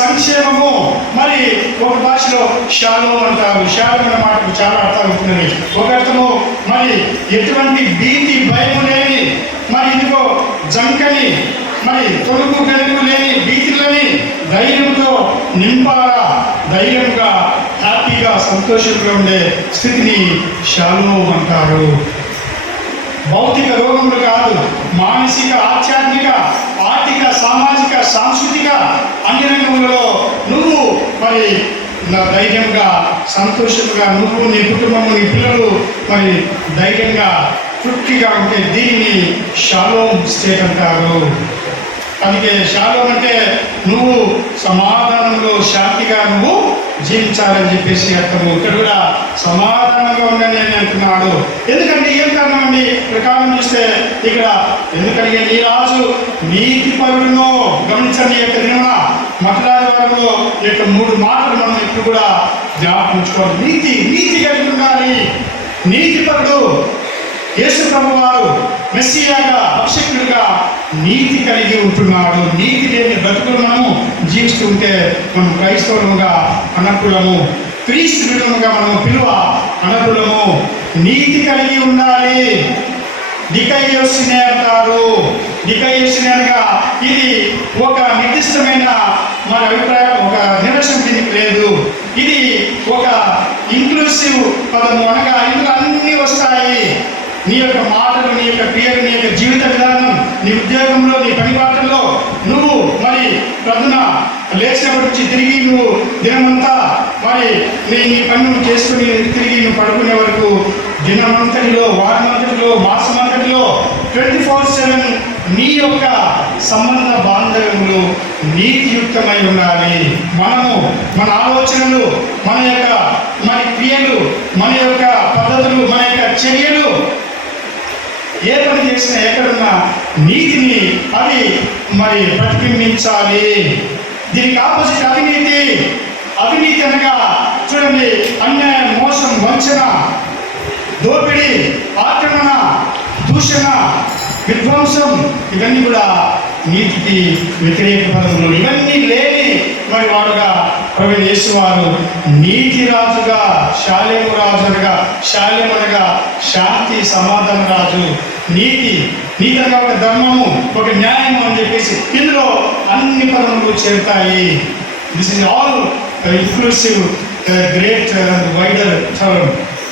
సంక్షేమము. మరి ఒక భాషలో షాలోమ్ అంటారు. షాలోమ్ అనే మాటకు చాలా అర్థాలు ఉంటున్నది. ఒక అర్థము మరి ఎటువంటి భీతి, భయము లేని మరి ఇదిగో జంకని మరి తొలుగు వెలుగు లేని భీతిలని ధైర్యంతో నింపారా, ధైర్యంగా, హ్యాపీగా, సంతోషంగా ఉండే స్థితిని షాలోమ్ అంటారు. భౌతిక రోగములు కాదు, మానసిక, ఆధ్యాత్మిక, ఆర్థిక, సామాజిక, సాంస్కృతిక అన్ని రంగములలో నువ్వు మరి ధైర్యంగా, సంతోషంగా, నువ్వు, నీ కుటుంబము, నీ పిల్లలు మరి ధైర్యంగా, తృప్తిగా ఉంటే దీన్ని షాలోమ్ స్టేట్ అంటారు. అందుకే షాలోమ్ అంటే నువ్వు సమాధానంలో, శాంతిగా నువ్వు జీవించాలని చెప్పేసి అర్థము. ఇక్కడ కూడా సమాధానంగా ఉందని అని అంటున్నాడు. ఎందుకంటే ఏం కారణం అండి? ప్రకారం చూస్తే ఇక్కడ ఎందుకంటే నీ రాజు నీతి పరుడును గమనించండి. యొక్క నిర్మణ మతరాజవారంలో యొక్క 3 మాటలు మనం ఇప్పుడు కూడా జ్ఞాపకం ఉంచుకోవాలి. నీతి కలిగి ఉండాలి. నీతి పరుడు యేసు ప్రభువారు మెస్సియాగా, అభిషేకుడిగా నీతి కలిగి ఉంటున్నాడు. నీతి లేని బ్రతుకులు మనము జీవిస్తూ ఉంటే మనం క్రైస్తవులుగా అనర్హులము, క్రీస్తులుగా మనము పిలువ అనర్హులము. నీతి కలిగి ఉండాలి. డికైయోసినే అంటారు. డికైయోసినే అనగా ఇది ఒక నిర్దిష్టమైన మన అభిప్రాయం, ఒక నిర్వచనం దీనికి లేదు. ఇది ఒక ఇంక్లూసివ్ పదము అనగా ఇందులో అన్నీ వస్తాయి. నీ యొక్క మాటలు, నీ యొక్క క్రియలు, నీ యొక్క జీవిత విధానం, నీ ఉద్యోగంలో, నీ పని పాటల్లో నువ్వు మరి ప్రొద్దున లేచినప్పటి నుంచి తిరిగి నువ్వు దినమంతా మరి నీ పని నువ్వు చేసుకుని తిరిగి నువ్వు పడుకునే వరకు దినమంతటిలో, వారమంతటిలో, మాసమంతటిలో 24/7 నీ యొక్క సంబంధ బాంధవ్యములు నీతియుక్తమై ఉండాలి. మనము మన ఆలోచనలు, మన యొక్క మన క్రియలు, మన యొక్క పద్ధతులు, మన యొక్క చర్యలు ఏ పని చేసినా ఎక్కడున్నా నీతిని అవి మరి ప్రతిబింబించాలి. దీనికి ఆపోజిట్ అవినీతి. అవినీతి అనగా చూడండి, అన్యాయం, మోసం, వంచన, దోపిడీ, ఆక్రమణ, దూషణ, విధ్వంసం, ఇవన్నీ కూడా నీతికి వ్యతిరేక పదములు. ఇవన్నీ లేని మరి వాడుగా ప్రభువైన యేసువారు నీతి రాజుగా, షాలేము రాజుగా, షాలేము అనగా శాంతి సమాధాన రాజు, నీతి అనగా ఒక ధర్మము, ఒక న్యాయము అని చెప్పేసి ఇందులో అన్ని పదములు చేరుతాయి. This is all inclusive great wider term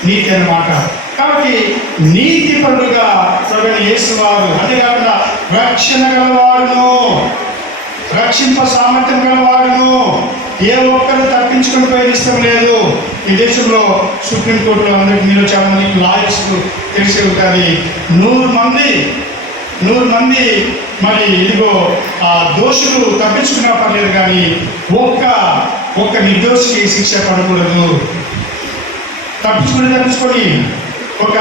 నీతి అన్నమాట. కాబట్టి నీతి పరుడుగా ప్రభువైన యేసువారు, అంతేకాకుండా రక్షణ గలవాడును, రక్షింప సామర్థ్యం గలవాడును, ఏ ఒక్కరు తప్పించుకుని పోయేది ఇష్టం లేదు. ఈ దేశంలో సుప్రీంకోర్టులో అందరికి మీరు చాలా మంది లాయర్స్ తెలిసి ఉంటుంది. 100 మంది మరి ఇదిగో ఆ దోషులు తప్పించుకున్నా పర్లేదు, కానీ ఒక్క నిర్దోషికి శిక్ష పడకూడదు. తప్పించుకొని ఒక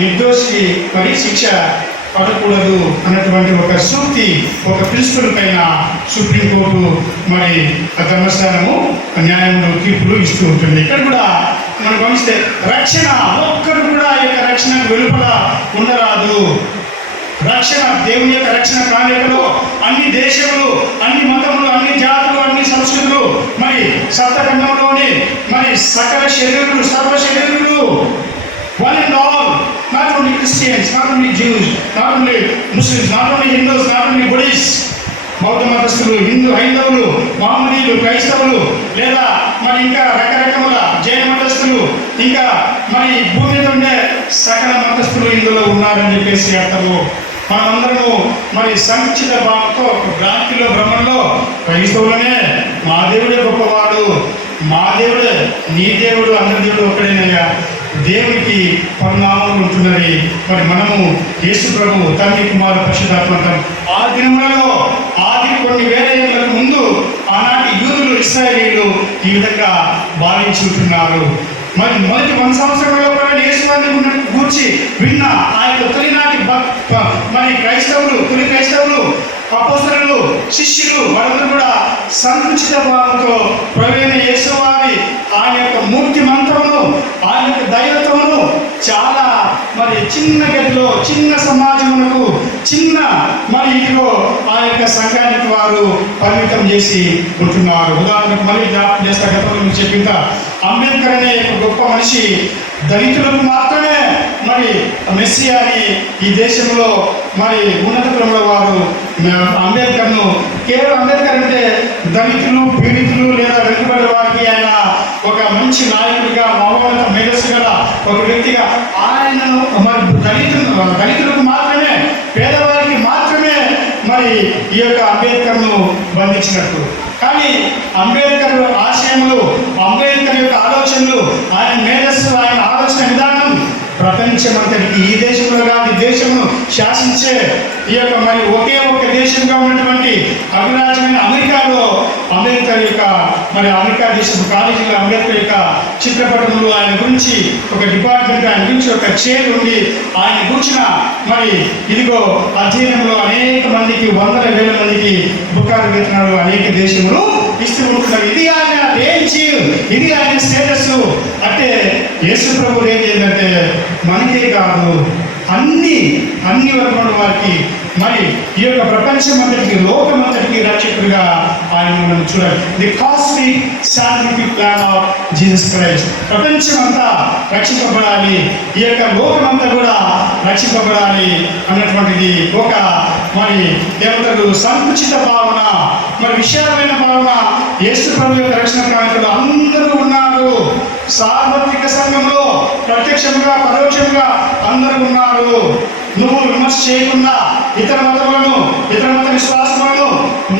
నిర్దోషికి మరి శిక్ష పడకూడదు అన్నటువంటి ఒక సూక్తి, ఒక ప్రిన్సిపల్ పైన సుప్రీంకోర్టు మరి ధర్మస్థానము న్యాయంలో తీర్పులు ఇస్తూ ఉంటుంది. ఇక్కడ కూడా మనం గమనిస్తే రక్షణ ఒక్కరు కూడా ఈ యొక్క రక్షణకు వెలుపల ఉండరాదు. రక్షణ, దేవుని యొక్క రక్షణ ప్రణాళికలో అన్ని దేశములు, అన్ని మతములు, అన్ని జాతులు, అన్ని సంస్కృతులు, మరి సప్తఖండంలోని మరి సకల శరీరులు, సర్వ శరీరులు, one and all, not only Christians, not only Jews, not only Muslims, not only Hindus, not only Buddhists, బౌద్ధ మతస్థులు, హైందవులు, మహమ్మదీయులు, క్రైస్తవులు, లేదా మరి ఇంకా రకరకముల జైన మతస్థులు, ఇంకా మరి భూమి మీద ఉండే సకల మతస్థులు ఇందులో ఉన్నారని చెప్పేసి అర్థము. మనమందరము మరి సంకుచిత భావంతో భ్రాంతిలో భ్రమంలో క్రైస్తవులనే మా దేవుడే గొప్పవాడు, మా దేవుడే, నీ దేవుడు, అందరి దేవుడు ఒక్కడేనయ్యా, దేవునికి పరిణామాలు ఉంటున్నది. మరి మనము యేసు ప్రభు, తండ్రి, కుమారు, పరిశుద్ధాత్మ ఆ దినములలో కొన్ని వేల ఏళ్లకు ముందు ఆనాటి యూదులు, ఇశ్రాయేలీయులు ఈ విధంగా భావించి ఉంటున్నారు. మరి మొదటి 100 సంవత్సరంలో యేసువారిని గూర్చి విన్న ఆ యొక్క తొలినాటి మరి తొలి క్రైస్తవులు, అపోస్తలులు, శిష్యులు, వాళ్ళందరూ కూడా సంకుచిత భావంతో ప్రభువైన యేసువారి ఆయన యొక్క మూర్తి మంత్రమును, ఆయన యొక్క దైవత్వమును చాలా మరి చిన్న గదిలో, చిన్న సమాజమునకు, చిన్న మరి ఇంటిలో ఆ యొక్క సంఘానికి వారు పరిమితం చేసి ఉంటున్నారు. ఉదాహరణకు మళ్ళీ జ్ఞాపకం చేస్తా, గతంలో చెప్పిందా, అంబేద్కర్ అనే గొప్ప మనిషి దళితులకు మాత్రమే మరి మెస్సియా అని ఈ దేశంలో మరి ఉన్నత క్రమంలో వారు అంబేద్కర్ను, కేవలం అంబేద్కర్ అంటే దళితులు, పీడితులు లేదా వెనుకబడే వారికి ఆయన ఒక మంచి నాయకుడిగా, మౌనత మేధస్సు గల ఒక వ్యక్తిగా ఆయనను మరి దళితులకు మాత్రమే, పేదవారికి మాత్రమే మరి ఈ యొక్క అంబేద్కర్ను బంధించినట్టు. కానీ అంబేద్కర్ ఆశయములు, అంబేద్కర్ యొక్క ఆలోచనలు, ఆయన మేధస్సు, ఆయన ఆలోచన విధానం ప్రపంచమంతటికి, ఈ దేశంలో కాదు దేశమును శాసించే ఈ యొక్క మరి ఒకే ఒక దేశంగా ఉన్నటువంటి అవిరాజమైన అమెరికాలో అంబేద్కర్ యొక్క మరి అమెరికా దేశపు కాలేజీలో అంబేద్కర్ యొక్క చిత్రపటములు, ఆయన గురించి ఒక డిపార్ట్మెంట్, ఆయన గురించి ఒక చైర్ ఉండి ఆయన కూర్చున్న మరి ఇదిగో అధ్యయనంలో అనేక మందికి, వందల వేల మందికి బుక్కారు వేతనాలు అనేక దేశములు ఇస్తూ ఉంటున్నారు. ఇది ఆయన రేంజ్, ఇది ఆయన స్టేటస్. అంటే యేసు ప్రభు రేంజ్ ఏంటంటే మనకే కాదు, అన్ని వర్గముల వారికి, మరి ఈ యొక్క ప్రపంచం అంతటికి, లోకం అంతటికి రక్షకుడిగా ఆయన మనం చూడాలి. The cosmic salvific plan of Jesus Christ. ప్రపంచం అంతా రక్షింపబడాలి, ఈ యొక్క లోకమంతా కూడా రక్షింపబడాలి అన్నటువంటిది ఒక మరి దేవతలు సంకుచిత భావన, మరి విశాలమైన భావన యేసు ప్రభు యొక్క రక్షణ ప్రణాళికలో అందరూ ఉన్నారు. సార్వత్రిక సంఘంలో ప్రత్యక్షంగా, పరోక్షంగా అందరూ ఉన్నారు. నువ్వు విమర్శ చేయకుండా ఇతర మతములను, ఇతర మత విశ్వాసములను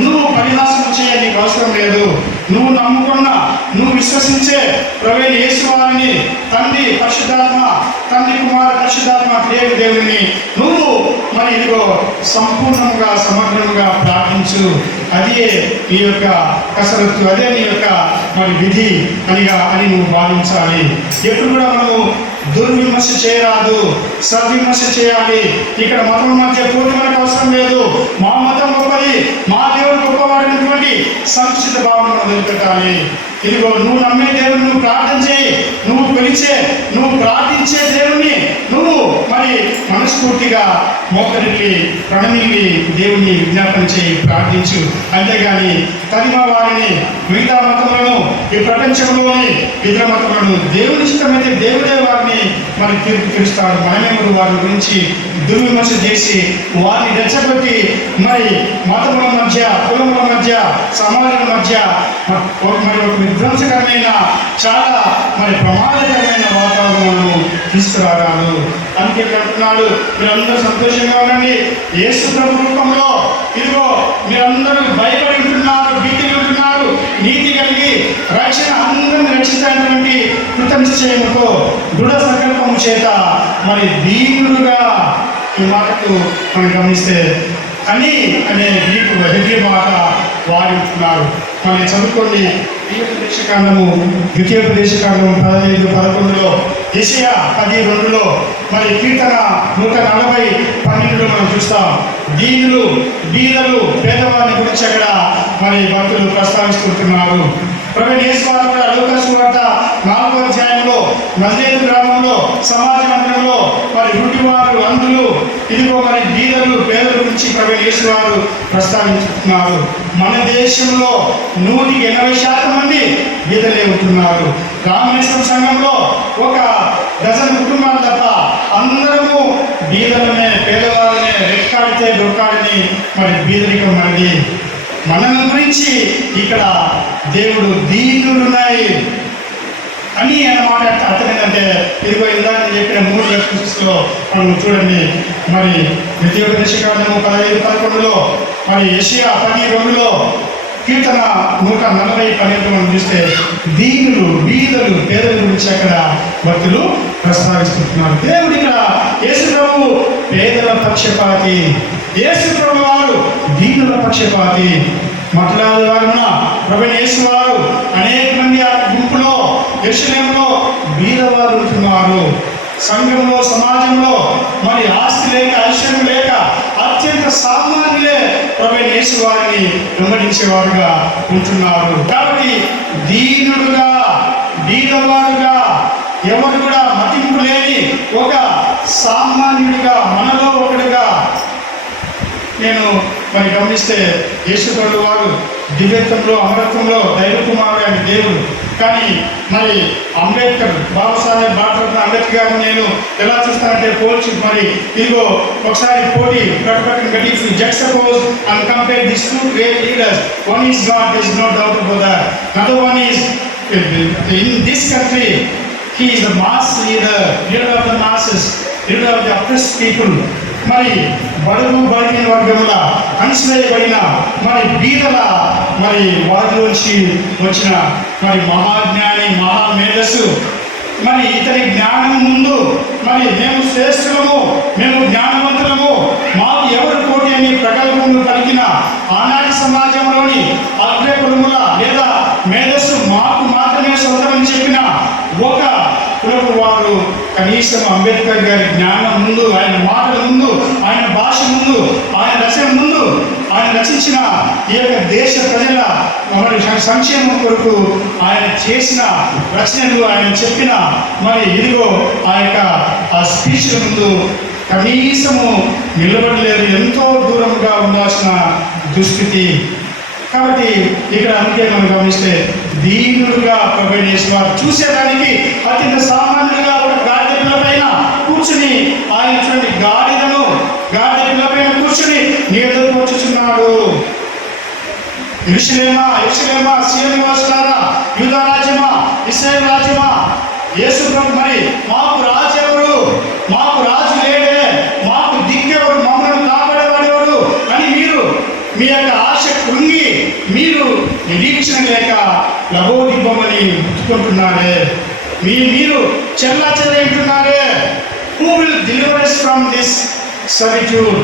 నువ్వు పరిహాసం చేయ నీకు అవసరం లేదు. నువ్వు నమ్ముకున్న, నువ్వు విశ్వసించే ప్రభువైన యేసువారిని, తండ్రి పరిశుద్ధాత్మ, తండ్రి కుమార పరిశుద్ధాత్మ దేవుని నువ్వు మరి ఇదిగో సంపూర్ణముగా, సమగ్రముగా ప్రార్థించు. అదే నీ యొక్క కసరత్తు, అదే నీ యొక్క మరి విధి అని నువ్వు భావించాలి. ఎప్పుడు కూడా మనము దుర్విమర్శ చేయరాదు, సద్విమర్శ చేయాలి. ఇక్కడ మతం మధ్య పోటీ మనకు అవసరం లేదు. మా మతం గొప్పది, మా దేవుడు గొప్పవాడినటువంటి సంకుచిత భావన మనం వదిలిపెట్టాలి. ఇదిగో నువ్వు నమ్మే దేవుని నువ్వు ప్రార్థన చేయి, నువ్వు పిలిచే నువ్వు ప్రార్థించే దేవుని నువ్వు మరి మనస్ఫూర్తిగా మోకరిల్లి ప్రణమిల్లి దేవుని విజ్ఞాపన చేయి, ప్రార్థించు. అంతేగాని తరిమ వారిని మిగతా మతములను ఈ ప్రపంచంలోని ఇతర మతములను దేవుని ఇష్టమైతే దేవుడే వారిని మరి తీర్పు తీరుస్తాడు. మనమేమో వారి గురించి దుర్విమర్శ చేసి వారిని రెచ్చగొట్టి మరి మతముల మధ్య, కులముల మధ్య, సమాజాల మధ్య మరి ఒక విధ్వంసకరమైన చాలా మరి ప్రమాదకరమైన వాతావరణం తీసుకురారాదు. అందుకే అంటున్నాడు, మీరందరూ సంతోషంగా ఉండండి, యేసు ప్రభు రూపంలో ఇదిగో మీరందరూ భయపడి ఉంటున్నారు, భీతి ఉంటున్నారు, నీతి కలిగి రక్షణ అందరిని రక్షించాలటువంటి కృతనిశ్చయముతో దృఢ సంకల్పము చేత మరి దీనుడుగా ఈ మాటకు మనం గమనిస్తే అని అనే నీకు హెబ్రీ మాట వాడుతున్నారు. మనం చదువుకోండి ద్వితీయోపదేశకాండము 15:11 యెషయా 10:2 మరి కీర్తన 140:12 మనం చూస్తాం. దీనులు బీదలు పేదవారిని గురించి అక్కడ మరి భక్తులు ప్రస్తావిస్తుంటున్నారు. ప్రభువైన యేసు వారు కూడా లూకా సువార్త 4వ అధ్యాయంలో నజరేతు గ్రామంలో సమాజ మందిరంలో మరి గుడ్డివారు, అంధులు, ఇదిగో మరి బీదలు పేదల గురించి ప్రభువైన యేసు వారు ప్రస్తావించుతున్నారు. మన దేశంలో 180% మంది బీదలే ఉంటున్నారు. రామేశ్వరం సంఘంలో ఒక డజన్ కుటుంబాలు తప్ప అందరము బీదలనే, పేదవాళ్ళనే, రెక్కాడితే దొక్కాడని మరి బీదరికం మనది. మనల్ని గురించి ఇక్కడ దేవుడు దీనులున్నాయి అని అన్నమాట. అర్థం ఏంటంటే ఇదిగో ఇందాక చెప్పిన 3 రెఫరెన్సెస్లో మనం చూడండి. మరి ద్వితీయోపదేశకాండము 15:11 మరి యెషయా 10:2 కీర్తన 140:12 మనం చూస్తే దీనులు బీదలు పేదల గురించి అక్కడ భక్తులు ప్రస్తావిస్తున్నారు. దేవుడు ఇక్కడ యేసు ప్రభు పేదల పక్షపాతి, యేసు ప్రభు వారు దీనుల పక్షపాతి. మాట్లాడే వారున ప్రభువైన యేసు వారు అనేక మంది ఆ గుంపులో యెరూషలేములో బీదవారు ఉంటున్నారు. సంఘంలో సమాజంలో మరి ఆస్తి లేక ఐశ్వర్యం లేక అత్యంత సామాన్యులే ప్రభువైన యేసు వారిని వెంబడించేవారుగా ఉంటున్నారు. కాబట్టి దీనుడుగా బీదవారుగా ఎవరు కూడా మతింపు లేని ఒక సామాన్యుడిగా మనలో ఒకటిగా నేను మరి గమనిస్తే యేసు ప్రభు వారు దివ్యత్వంలో అమరత్వంలో దైవ కుమారుడు అని దేవుడు. కానీ మరి అంబేద్కర్, బాబాసాహెబ్ డాక్టర్ అంబేద్కర్ గారిని నేను ఎలా చూస్తానంటే పోల్చి మరి ఇదిగో ఒకసారి పోటీ ప్రతిపక్షం గట్టి juxtapose and compare this 2 great leaders. One is God, there is no doubt about that. Another one is in this country he is the mass leader of the masses, leader of the oppressed people. మరి బడుగు బలిగిన వర్గముల అణిచివేయబడిన మరి బీదల మరి వారిలోంచి వచ్చిన మరి మహాజ్ఞాని, మహామేధస్సు. మరి ఇతని జ్ఞానం ముందు మరి మేము శ్రేష్ఠులము, మేము జ్ఞానవంతులము, మాకు ఎవరు పోటీ అని ప్రగల్భములు పలికిన ఆనాటి సమాజంలోని అగ్రకులముల లేదా మేధస్సు మాకు మాత్రమే సొంతమని చెప్పిన ఒక కులపు వారు కనీసం అంబేద్కర్ గారి జ్ఞానం ముందు, ఆయన మాటల ముందు, ఆయన భాష ముందు, ఆయన రచన ముందు, ఆయన రచించిన ఈ యొక్క దేశ ప్రజల మరి సంక్షేమం కొరకు ఆయన చేసిన రచనలు, ఆయన చెప్పిన మరి ఇదిగో ఆ యొక్క ఆ స్పీచ్ల ముందు కనీసము నిలబడలేదు. ఎంతో దూరంగా ఉండాల్సిన దుస్థితి. కాబట్టి ఇక్కడ అందుకే మనం గమనిస్తే దీనులుగా ప్రభువైన యేసు వారు చూసేదానికి అత్యంత సామాన్యులుగా ఒక గాడిద పైన కూర్చుని ఆయన చూడండి గాడిద పైన కూర్చుని నీ ఎదురుకు వచ్చుచున్నాడు. యెరూషలేమా యెరూషలేమా సీయోను నివాసులారా, యూదా రాజ్యమా, ఇశ్రాయేలు రాజ్యమా, యేసు ప్రభు మరి మాకు రాజు ఎవరు, మాకు రాజు లేడే, మాకు దిక్కెవరు, మమ్మల్ని కాపాడేవాడు ఎవరు అని మీరు మీ యొక్క ఆశ కృంగి మీరు నిరీక్షణ లేక లబోదిబ్బమని ముట్టుకుంటున్నారే, మీరు చెల్లా చెల్లంటున్నారే. Who will deliver us from this servitude?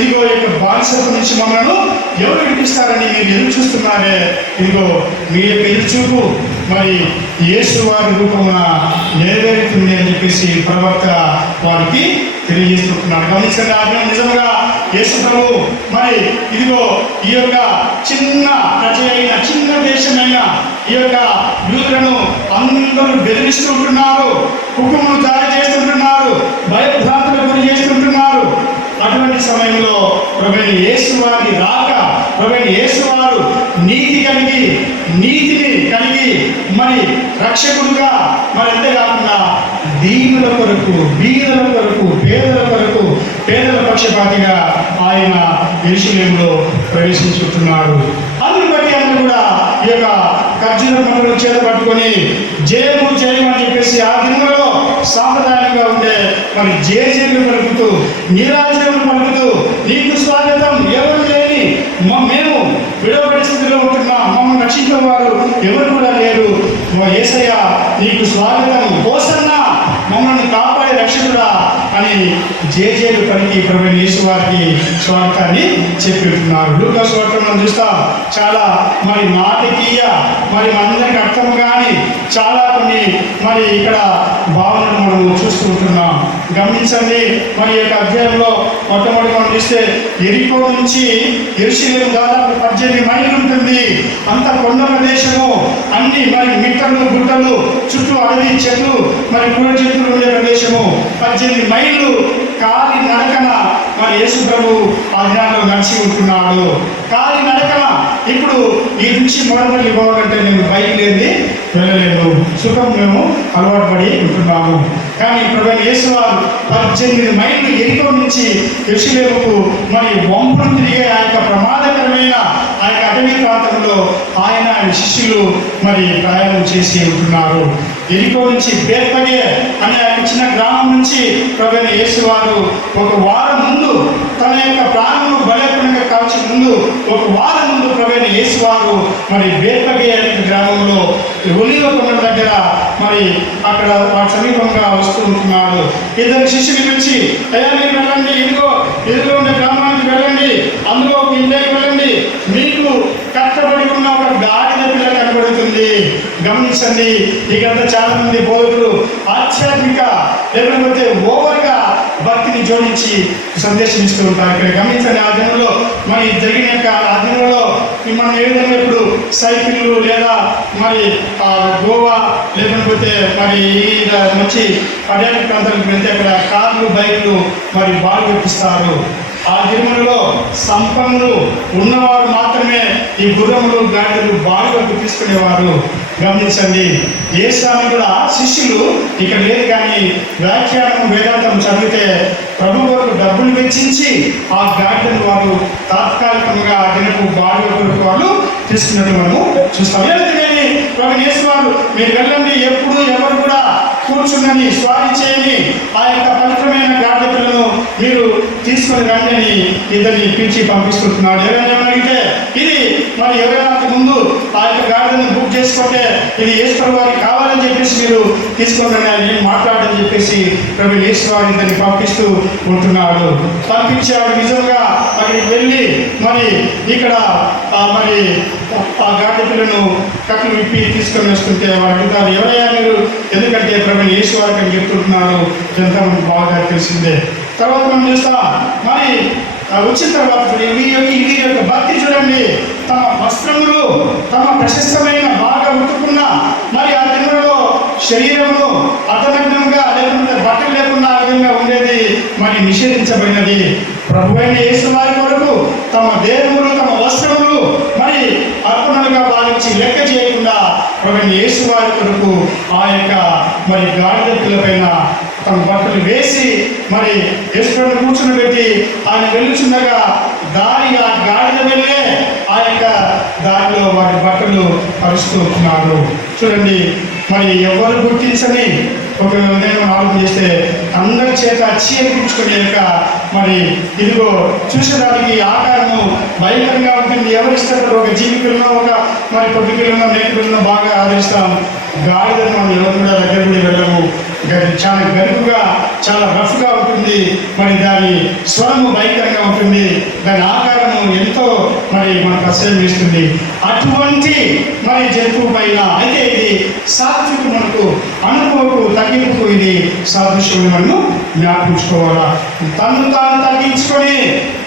ఇదిగో యొక్క బానిసత్వం నుంచి మమ్మల్ని ఎవరు విడిపిస్తారని మీరు ఎదురు చూస్తున్నారే. ఇదిగో మీ యొక్క ఎదురుచూపు మరి యేసు వారి రూపమున నెరవేరుతుంది అని చెప్పేసి ప్రవక్త వారికి తెలియజేస్తున్నాను. గమనించండి, ఆజ్ఞ నిజంగా యేసు ప్రభు మరి ఇదిగో ఈ యొక్క చిన్న ప్రజ అయిన, చిన్న దేశమైన ఈ యొక్క యూదులను అందరూ బెదిరిస్తుంటున్నారు, హుకుములు జారీ చేస్తుంటున్నారు, భయభ్రాంతులకు గురి చేస్తుంటున్నారు. అటువంటి సమయంలో ప్రభువైన యేసు వారి రాక, ప్రభువైన యేసు వారు నీతిని కలిగి మరి రక్షకుడుగా, మరి అంతేకాకుండా దీనుల కొరకు, బీదల కొరకు, పేదల పక్షపాతిగా ఆయన యెరూషలేములో ప్రవేశించుతున్నాడు. అందుని బట్టి అందరూ కూడా ఈ యొక్క ఖర్జూర పండుగ చేత పట్టుకొని జయము అని చెప్పేసి ఆ దినంలో సాంప్రదాయంగా ఉండే మరి జేజేలు పలుకుతూ, నీరాజనలు పలుకుతూ, నీకు స్వాగతం, ఎవరు లేని మేము విడవబడి స్థితిలో ఉంటున్నాం, మమ్మల్ని రక్షించిన వారు ఎవరు కూడా లేరు, యేసయ్య నీకు స్వాగతం, హోసన్నా మమ్మల్ని కాపాడే రక్షకుడా అని జేజేలు పలికి ప్రభువైన యేసు వారికి స్వాగతాన్ని చెప్పిస్తున్నారు. లూకా సువార్త మనం చూస్తాం, చాలా మరి నాటకీయ, మరి మనందరికి అర్థం కాని చాలా కొన్ని మరి ఇక్కడ భావనలు మనం చూస్తూ ఉంటున్నాం. గమనించండి, మరి యొక్క అధ్యాయంలో మొట్టమొదటి మనం చూస్తే యెరికో నుంచి యెరూషలేము దాదాపు 18 మైళ్ళు ఉంటుంది. అంత కొండ ప్రదేశము, అన్ని మరి మిట్టలు, గుట్టలు, చుట్టూ అడవి, చెట్లు, మరి పూల చెట్లు ఉండే ప్రదేశము. 18 మైళ్ళు కాలి నడకన మరి యేసు ప్రభు ఆ దినాల్లో నడిచి ఉంటున్నాడు. కాలి నడకన ఇప్పుడు ఈ నుంచి మొదటి పోవాలంటే నేను బైక్ లేని వెళ్ళలేను, సుఖం మేము అలవాటు పడి ఉంటున్నాము. కానీ ప్రభువైన యేసు వారు 18 మైళ్ళు యెరికో నుంచి యెరూషలేముకు మరి వంపును తిరిగే ఆ యొక్క ప్రమాదకరమైన ఆ యొక్క అటవీ ప్రాంతంలో ఆయన శిష్యులు మరి ప్రయాణం చేసి ఉంటున్నారు. యెరికో నుంచి బేత్పగే అనే చిన్న గ్రామం నుంచి ప్రభువైన యేసు వారు ఒక వారం ముందు, తన యొక్క ప్రాణము బలపడంగా కాల్చి ముందు, ఒక వారం ముందు ప్రభువైన యేసు వారు మరి బేత్పగే అనే గ్రామంలో ఒలీవ కొండ దగ్గర మరి అక్కడ వాటి సమీపంగా వస్తూ ఉంటున్నాడు. ఇద్దరు శిష్యులు పిలిచి, అయ్యా మీరు వెళ్ళండి, ఎదురుగా ఉన్న గ్రామానికి వెళ్ళండి, అందులో ఒక ఇంటికి వెళ్ళండి, మీకు కట్టబడి ఉన్న ఒక గాడిద పిల్ల కనబడుతుంది. గమనించండి, ఇకంతా చాలా మంది బోధకులు ఆధ్యాత్మిక లేకపోతే ఓవర్గా భక్తిని జోడించి సందేశం ఇస్తూ ఉంటారు. ఇక్కడ గమనించండి, ఆ దినంలో మరి జరిగిన యొక్క ఆ దినంలో మనం ఏ విధంగా ఇప్పుడు సైకిళ్ళు లేదా మరి గోవా లేకపోతే మరి మంచి పర్యాటక ప్రాంతాలకు వెళ్తే అక్కడ కార్లు, బైక్లు మరి బాగా పెట్టిస్తారు. ఆ దినములలో సంపన్నులు ఉన్నవారు మాత్రమే ఈ గుర్రములు, గాడిదలు బాగా తీసుకునేవారు. గమనించండి, యేసుని కూడా శిష్యులు ఇక్కడ లేదు, కానీ వ్యాఖ్యానం వేదాంతం చదివితే ప్రభు వరకు డబ్బులు వెచ్చించి ఆ గాడిదను వారు తాత్కాలికంగా దినపు బాగా కొరకు వాళ్ళు తీసుకున్నట్టు మనము చూస్తాం. ఏదైతే ప్రభు యేసు వారు మీరు వెళ్ళండి, ఎప్పుడు ఎవరు కూడా కూర్చున్నని స్వారీ చేయని ఆ యొక్క పవిత్రమైన గాడిద పిల్లను మీరు తీసుకొని రండి అని ఇద్దరిని పిలిచి పంపిస్తున్నాడు. ఎవరైనా అడిగితే ఇది మరి ఎవరైనా ముందు ఆ యొక్క గాడిదను బుక్ చేసుకుంటే ఇది యేసు ప్రభు వారికి కావాలని చెప్పేసి మీరు తీసుకొని నేను మాట్లాడని చెప్పేసి ప్రభు యేసు వారి ఇద్దరిని పంపిస్తూ ఉంటున్నాడు. పంపించాడు. నిజంగా అక్కడికి వెళ్ళి మరి ఇక్కడ మరి ఆ గాడిద పిల్లను కట్లు విప్పి తీసుకొని వస్తుంటే వారు అడుగుతారు, ఎవరయ్యా మీరు? ఎందుకంటే ప్రభు యేసు వారికి అని చెప్తుంటున్నారు. ఇదంతా మనకు బాగా తెలిసిందే. తర్వాత మనం చూస్తాం, మరి వచ్చిన తర్వాత వీరి యొక్క భక్తి చూడండి, తమ వస్త్రములు తమ ప్రశస్తమైన బాగా ఉట్టుకున్న మరి ఆ దినంలో శరీరమును అర్ధనగ్నంగా లేకుండా బట్టలు లేకుండా ఆ విధంగా ఉండేది మరి నిషేధించబడినది. ప్రభువైన యేసు వారి కొరకు తమ దేహములు, తమ వస్త్రములు మరి అర్పణలుగా భావించి లెక్క చేయకుండా ప్రభువైన యేసు వారి కొరకు ఆ యొక్క మరి గాడిద పిల్లపైన తమ బట్టలు వేసి మరి యేసుని కూర్చుని ఆయన వెళ్ళుచుండగా దారిగా గాడిద వెళ్ళే ఆ యొక్క దారిలో వారి బట్టలు పరుస్తూ ఉంటున్నారు. చూడండి, మరి ఎవరు గుర్తించని ఒక నేను ఆలోచన చేస్తే అందరి చేత అచ్చి అనిపించుకునే యొక్క మరి ఇదిగో చూసేదానికి ఆకారము భయంకరంగా ఉంటుంది. ఎవరు ఇష్టపడరు? ఒక జీవి పిల్లలను, ఒక మరి పొద్దు పిల్లలను, నేటి పిల్లలను బాగా ఆదరిస్తాం. గాడిదను మనం ఎవరు కూడా దగ్గర కూడా వెళ్ళము. చాలా గరుకుగా చాలా రఫ్గా ఉంటుంది, మరి దాని స్వరము భయంకరంగా ఉంటుంది, దాని ఆకారము ఎంతో మరి మనకు అసహ్యం వేస్తుంది. అటువంటి మరి జంతువు పైన అయితే ఇది సాత్వికు మనకు అనుభవకు తగ్గింపుకు ఇది సాదృశ్యం మనము జ్ఞాపించుకోవాలా. తను తాను తగ్గించుకొని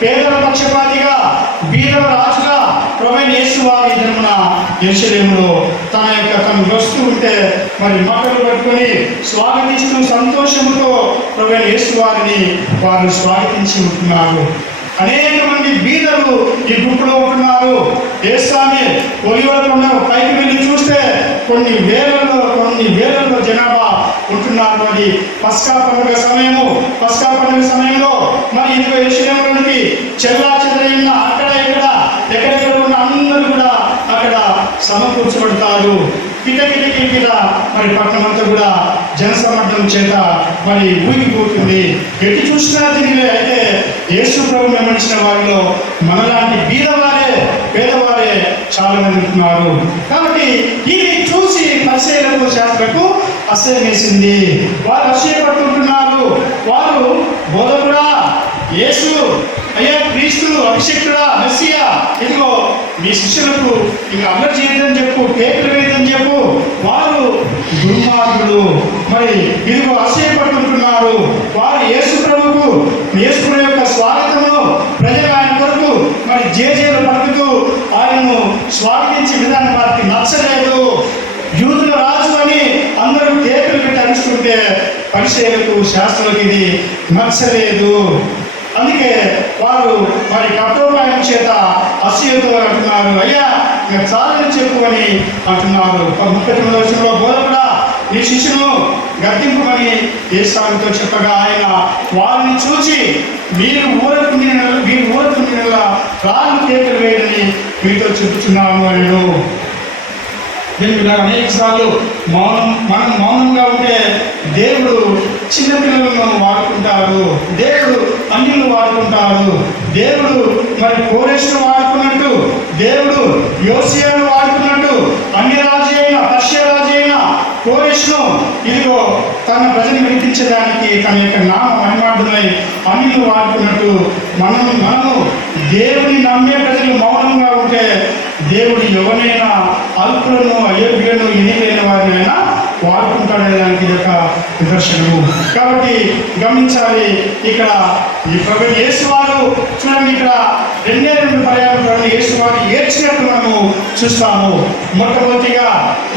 పేదల పక్షపాతిగా బీదల రాజుగా ప్రభువైన యేసు వారి జన్మన యెరూషలేములో తను వస్తూ ఉంటే మరి మక్కలు పట్టుకొని స్వాగతిస్తూ సంతోషంతో ప్రభువైన యేసు వారిని వారు స్వాగతించి ఉంటున్నారు. అనేక మంది బీదలు ఈ గుంపులో ఉంటున్నారు. యేసుస్వామి ఒలివల కొండ పైకి వెళ్ళి చూస్తే కొన్ని వేలలో జనాభా ఉంటున్నారు. అది పస్కా పండుగ సమయంలో మరి ఇదిగో యెరూషలేములోనికి చెల్లాచెదరైన అక్కడ ఎక్కడెక్కడ ఉన్న అందరూ కూడా అక్కడ సమకూర్చబడతారు. కిటకిట మరి పట్టణం అంతా కూడా జనసమర్థం చేత మరి ఊగిపోతుంది. ఎటు చూసినా తిరిగి అయితే యేసు ప్రభు వెంబడించిన వారిలో మనలాంటి పేదవారే చాలా మంది ఉంటున్నారు. కాబట్టి ఇది చూసి పరిసయ్యులకు శాస్త్రులకు అసహ్యం వేసింది. వారు అసహ్యపడుతుంటున్నారు. వారు బోధకుడా, యేసు అయ్యా క్రీస్తు, అభిషేకుడా, మెస్సియా, ఇదిగో మీ శిష్యులకు ఇంకా అల్లరి చేయదని చెప్పు, కేకులు వేయదని చెప్పు. వారు దుర్మార్గులు, మరి ఇదిగో అసహ్యపడుతుంటున్నారు. వారు యేసు ప్రభు యొక్క స్వాగతంలో ప్రజలు ఆయన కొరకు మరి జేజేలు పలుకుతూ ఆయనను స్వాగతించే విధానం వారికి నచ్చలేదు. యూదుల రాజు అని అందరూ కేకులు పెట్టి అరుస్తుంటే పరిసయ్యులకు శాస్త్రులకు ఇది నచ్చలేదు. అందుకే వారు మరి కఠోపాయం చేత అసూయతో అంటున్నారు, అయ్యా నేను చాలని చెప్పు అని అంటున్నారు. 39వ వచనంలో బోధకుడా నీ శిష్యును గద్దింపుమని యేసుతో చెప్పగా ఆయన వారిని చూచి మీరు ఊరకుండిన రాళ్ళు కేకలు వేయని మీతో చెబుతున్నాను అన్నాడు. దీనికి అనేక సార్లు మనం మౌనంగా ఉంటే దేవుడు చిన్నపిల్లలను వాడుకుంటారు, దేవుడు అన్యులను వాడుకుంటారు. దేవుడు మరి కోరెషును వాడుకున్నట్టు, దేవుడు యోసియాను వాడుకున్నట్టు, అన్య రాజు అయిన పర్షియా రాజు అయిన కోరెషును ఇదిగో తన ప్రజలు వినిపించడానికి తన యొక్క నామ మహిమార్థమై అన్యులను వాడుకున్నట్టు మనము దేవుని నమ్మే ప్రజలు మౌనంగా ఉంటే దేవుడు ఎవరైనా అల్పులను, అయోగ్యులను, ఎన్నికైన వారినైనా వాడుకుంటాడనే దానికి యొక్క నిదర్శనము. కాబట్టి గమనించాలి. ఇక్కడ ఈ ప్రభువైన యేసు వారు చూడండి, ఇక్కడ 2 పర్యాలు యేసు వారు ఏడ్చినట్టు మనము చూస్తాము. మొట్టమొదటిగా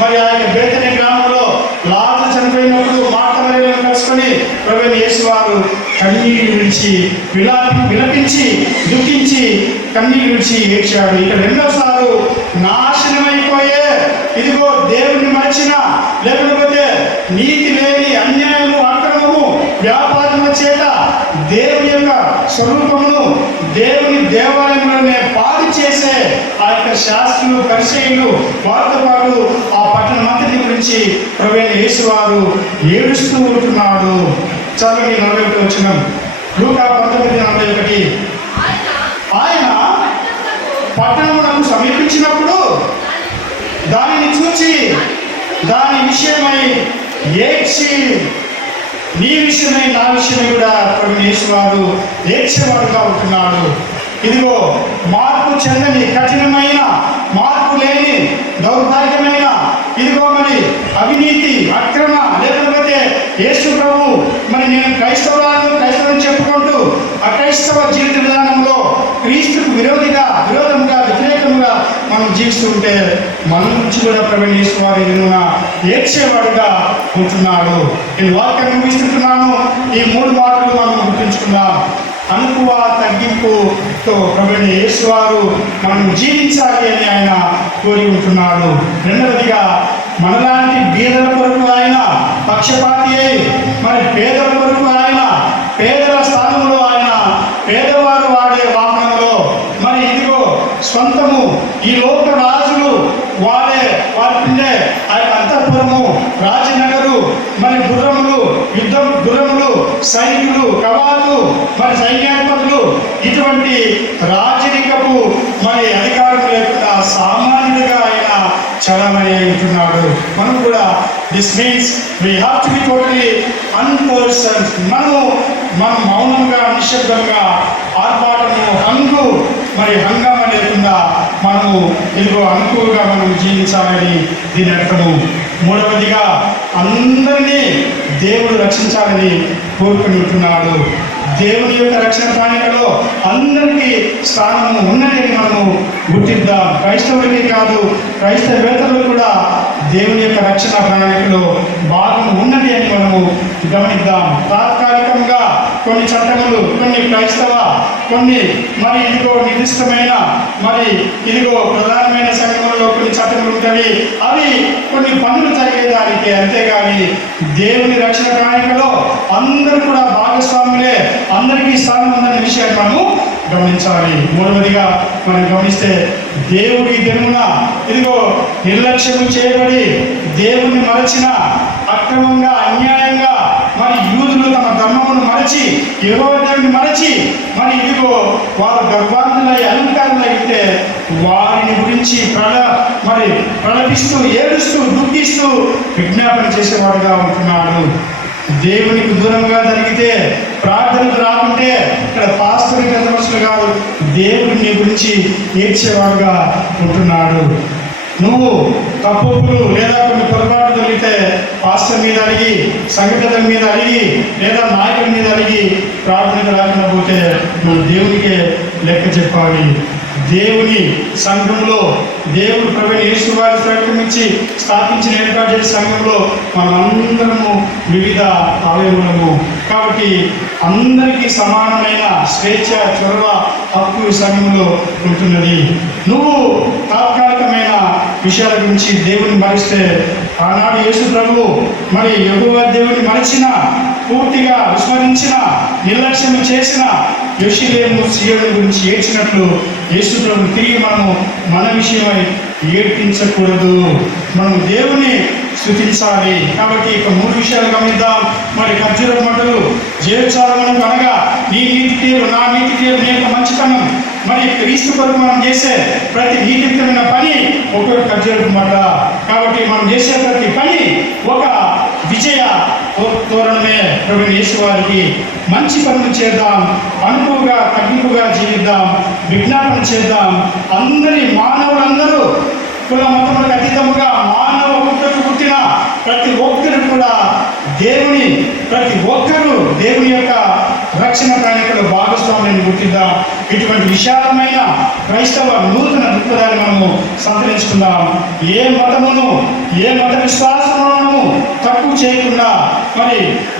మరి ఆ యొక్క బేతనీ గ్రామంలో లాజరు చనిపోయినప్పుడు మార్త మరియలను కలుసుకొని ప్రభువైన యేసు వారు కన్నీరు విడిచి విలపించి దుఃఖించి కన్నీరు విడిచి ఏడ్చాడు. ఇక రెండోసారి నాశనమైపోయే ఇదిగో దేవుని మరచిన, లేకపోతే నీతి లేని అన్యాయము, అక్రమము, వ్యాపారముల చేత దేవుని యొక్క స్వరూపమును దేవుని దేవాలయంలోనే పాడు చేసే ఆ యొక్క శాస్త్రులు, పరిసయ్యులు వారితో పాటు ఆ పట్టణమంతటి గురించి ప్రభువైన యేసు వారు ఏడుస్తూ ఉంటున్నాడు. చదవండి 41వ వచనం, లూకా 19:41. ఆయన పట్టణమునకు సమీపించినప్పుడు దానిని చూచి దాని విషయమై ఏడ్చి, నీ విషయమై నా విషయమై కూడా ప్రభువైన యేసు వారు ఏడ్చేవాడుగా ఉంటున్నాడు. ఇదిగో మార్పు చెందని, కఠినమైన, మార్పు లేని, దౌర్భాగ్యమైన, ఇదిగో మరి అవినీతి, అక్రమ, లేకపోతే యేసు ప్రభు మరి నేను క్రైస్తవులను చెప్పుకుంటూ అక్రైస్తవ జీవిత విధానంలో క్రీస్తుకు విరోధంగా వ్యతిరేకంగా మనం జీవిస్తూ ఉంటే మన నుంచి కూడా ప్రభువైన యేసు వారు ఏడ్చేవాడుగా ఉంటున్నాడు. నేను వాక్యం ముగిస్తున్నాను. ఈ 3 మాటలు మనం గుర్తుంచుకుందాం. అనుకువ తగ్గింపుతో ప్రభువైన యేసు వారు మనం జీవించాలి అని ఆయన కోరి ఉంటున్నాడు. రెండవదిగా మనలాంటి బీదల కొరకు ఆయన పక్షపాతి అయి మరి పేదల కొరకు ఆయన పేదల స్థానంలో ఆయన పేదవారు వాడే వాహనంలో మరి ఇదిగో స్వంతము ఈ లోక రాజులు వారి ఆ యొక్క అంతఃపురము, రాజనగరు, మరి గుర్రములు, సైనికులు, కవాతులు, మరి సైన్యాధిపతులు, ఇటువంటి రాజరికపు మరి అధికారం లేకుండా సామాన్యుడిగా ఆయన చలామణి ఉంటున్నాడు. మనం కూడా this means we have to be totally unperson. మనం మౌనంగా నిశ్శబ్దంగా ఆర్పాటము హంగామా లేకుండా మనము ఇదిగో అనుకువగా మనం జీవించాలని దీని అర్థము. మూడవదిగా అందరినీ దేవుడు రక్షించాలని కోరుకుని ఉంటున్నాడు. దేవుని యొక్క రక్షణ ప్రణాళికలో అందరికీ స్థానము ఉన్నది అని మనము గుర్తిద్దాం. క్రైస్తవులకి కాదు, క్రైస్తవేతరులు కూడా దేవుని యొక్క రక్షణ ప్రణాళికలో భాగం ఉన్నది అని మనము గమనిద్దాం. తాత్కాలికంగా కొన్ని చట్టములు, కొన్ని క్రైస్తవ, కొన్ని మరి ఇదిగో నిర్దిష్టమైన ఇదిగో ప్రధానమైన సంఘంలో కొన్ని చట్టములు ఉంటాయి. అవి కొన్ని పనులు జరిగేదానికి, అంతేగాని దేవుని రక్షణ ప్రణాళికలో అందరూ కూడా భాగస్వాములే, అందరికీ స్థానం ఉందనే విషయాన్ని మనము గమనించాలి. మూడవదిగా మనం గమనిస్తే దేవుడి దినమున ఇదిగో నిర్లక్ష్యము చేయబడి దేవుణ్ణి మరచిన, అక్రమంగా అన్యాయంగా యూదులు తమ ధర్మమును మరచి, యెహోవా దేవుని మరచి ఇదిగో వారు గర్వాంతులై అలంకారులై ఉంటే వారిని గురించి ప్రలపిస్తూ ఏడుస్తూ దుఃఖిస్తూ విజ్ఞాపన చేసేవాడుగా ఉంటున్నాడు. దేవునికి దూరంగా జరిగితే, ప్రార్థనకు రాకుంటే ఇక్కడ పాస్టర్కి ఎదురవలసిన కాదు, దేవుడిని నీ గురించి ఏడ్చేవాడుగా ఉంటున్నాడు. నువ్వు తప్పులు లేదా కొన్ని పొరపాటు జరిగితే పాస్టర్ మీద అడిగి, సంఘటన మీద అడిగి, లేదా నాయకుడి మీద అడిగి ప్రార్థనకు రాకుండా పోతే నువ్వు దేవునికే లెక్క చెప్పాలి. దేవుని సంఘంలో దేవుడు ప్రభువైన యేసు వారి ప్రకటించి స్థాపించిన ఏర్పాటు చేసే సంఘంలో మనమందరము వివిధ అవయవములము. కాబట్టి అందరికీ సమానమైన స్వేచ్ఛ, చొరవ, హక్కు ఈ సంఘంలో ఉంటున్నది. నువ్వు తాత్కాలికమైన విషయాల గురించి దేవుని మరిస్తే, ఆనాడు యేసు ప్రభువు యెహోవా దేవుని మరచిన, పూర్తిగా విస్మరించిన, నిర్లక్ష్యం చేసిన యెరూషలేము సీయోను గురించి ఏడ్చినట్లు యేసు ప్రభువు తిరిగి మన విషయమై ఏడ్పించకూడదు. మనం దేవుని స్తుతించాలి. కాబట్టి ఇక 3 విషయాలు గమనిద్దాం. ఖర్జూర మంటలు చేర్చాలి. మనకు అనగా నీ నీతి తీరు, నా నీతి తీరు, నీ యొక్క మంచితనం, క్రీస్తు కొరకు మనం చేసే ప్రతి నీతియుక్తమైన పని ఒక ఖర్జూరపు మంట. కాబట్టి మనం చేసే ప్రతి పని ఒక విజయ తోరణమే. ప్రభువైన యేసు వారికి మంచి పనులు చేద్దాం, అనుకువగా తగ్గింపుగా జీవిద్దాం, విజ్ఞాపన చేద్దాం. మానవులందరూ కుల మతములకు అతీతముగా మానవ పుట్టుకు పుట్టిన ప్రతి ఒక్కరు కూడా ప్రతి ఒక్కరూ దేవుని యొక్క రక్షణ ప్రణాళికలో భాగస్వామ్యాన్ని గుర్తిద్దాం. ఇటువంటి విశాలమైన క్రైస్తవ నూతన దృక్పథాన్ని మనము సంతరించుకుందాం. ఏ మతమును, ఏ మత విశ్వాసములను తక్కువ చేయకుండా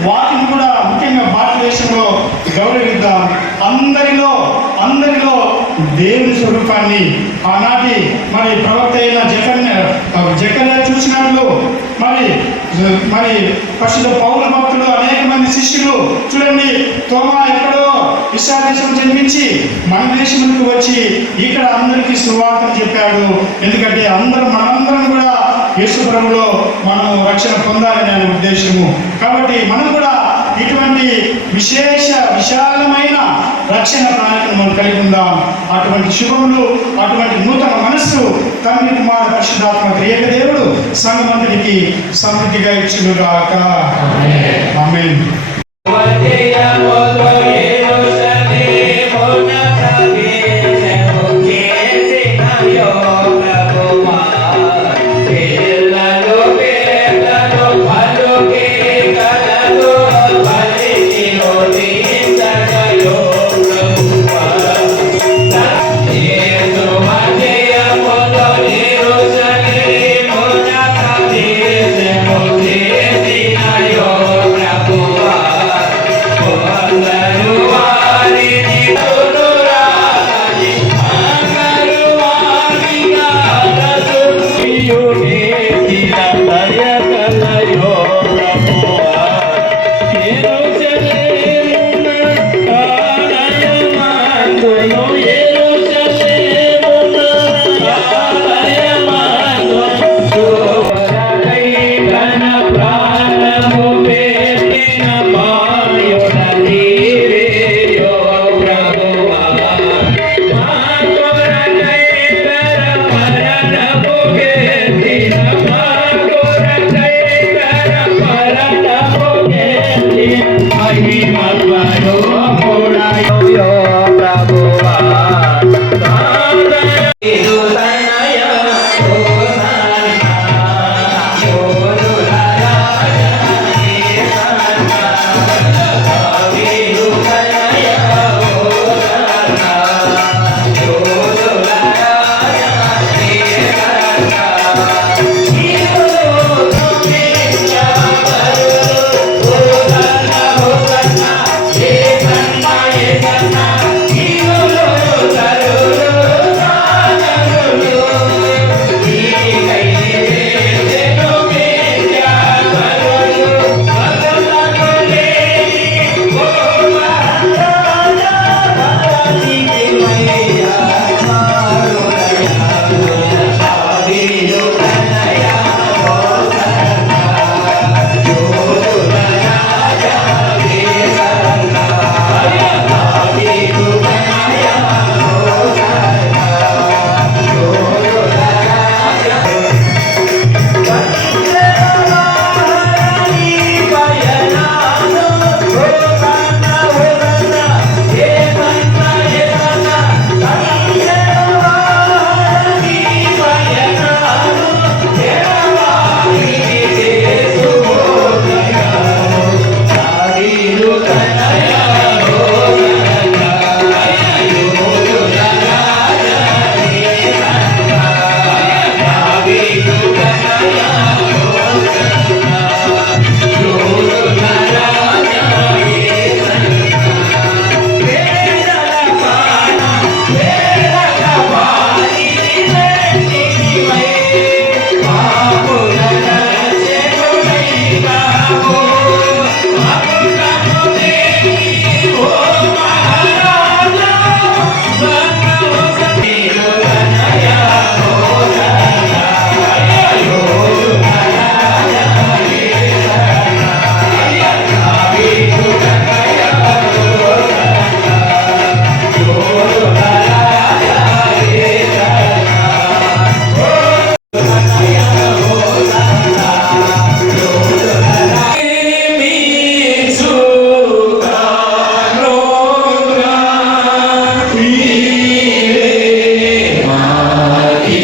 వాటిని కూడా ముఖ్యంగా భారతదేశంలో గౌరవిద్దాం. అందరిలో దేవుని స్వరూపాన్ని ఆనాటి ప్రవక్త అయిన జకర్యా చూసినట్లు పరిశుద్ధ పౌల భక్తులు, అనేక మంది శిష్యులు చూడండి, తోమా ఎక్కడో విశాఖదేశం జన్మించి మన దేశంలోకి వచ్చి ఇక్కడ అందరికీ సువార్తను చెప్పాడు. ఎందుకంటే మనందరం కూడా యేసు ప్రభువులో మనం రక్షణ పొందాలని ఆయన ఉద్దేశము. కాబట్టి మనం కూడా ఇటువంటి విశాలమైన రక్షణ ప్రణాళికను మనం కలిగి ఉందాం. అటువంటి శుభములు, అటువంటి నూతన మనస్సు తండ్రి, కుమార, పరిశుద్ధాత్మ త్రియేక దేవుడు సంఘమంతటికి సమృద్ధిగా ఇచ్చునుగాక. ఆమేన్. Hallelujah.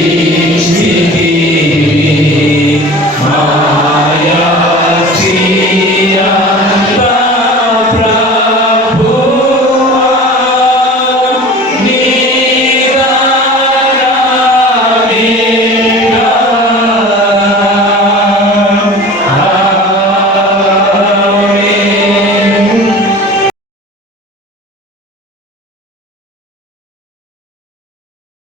నీ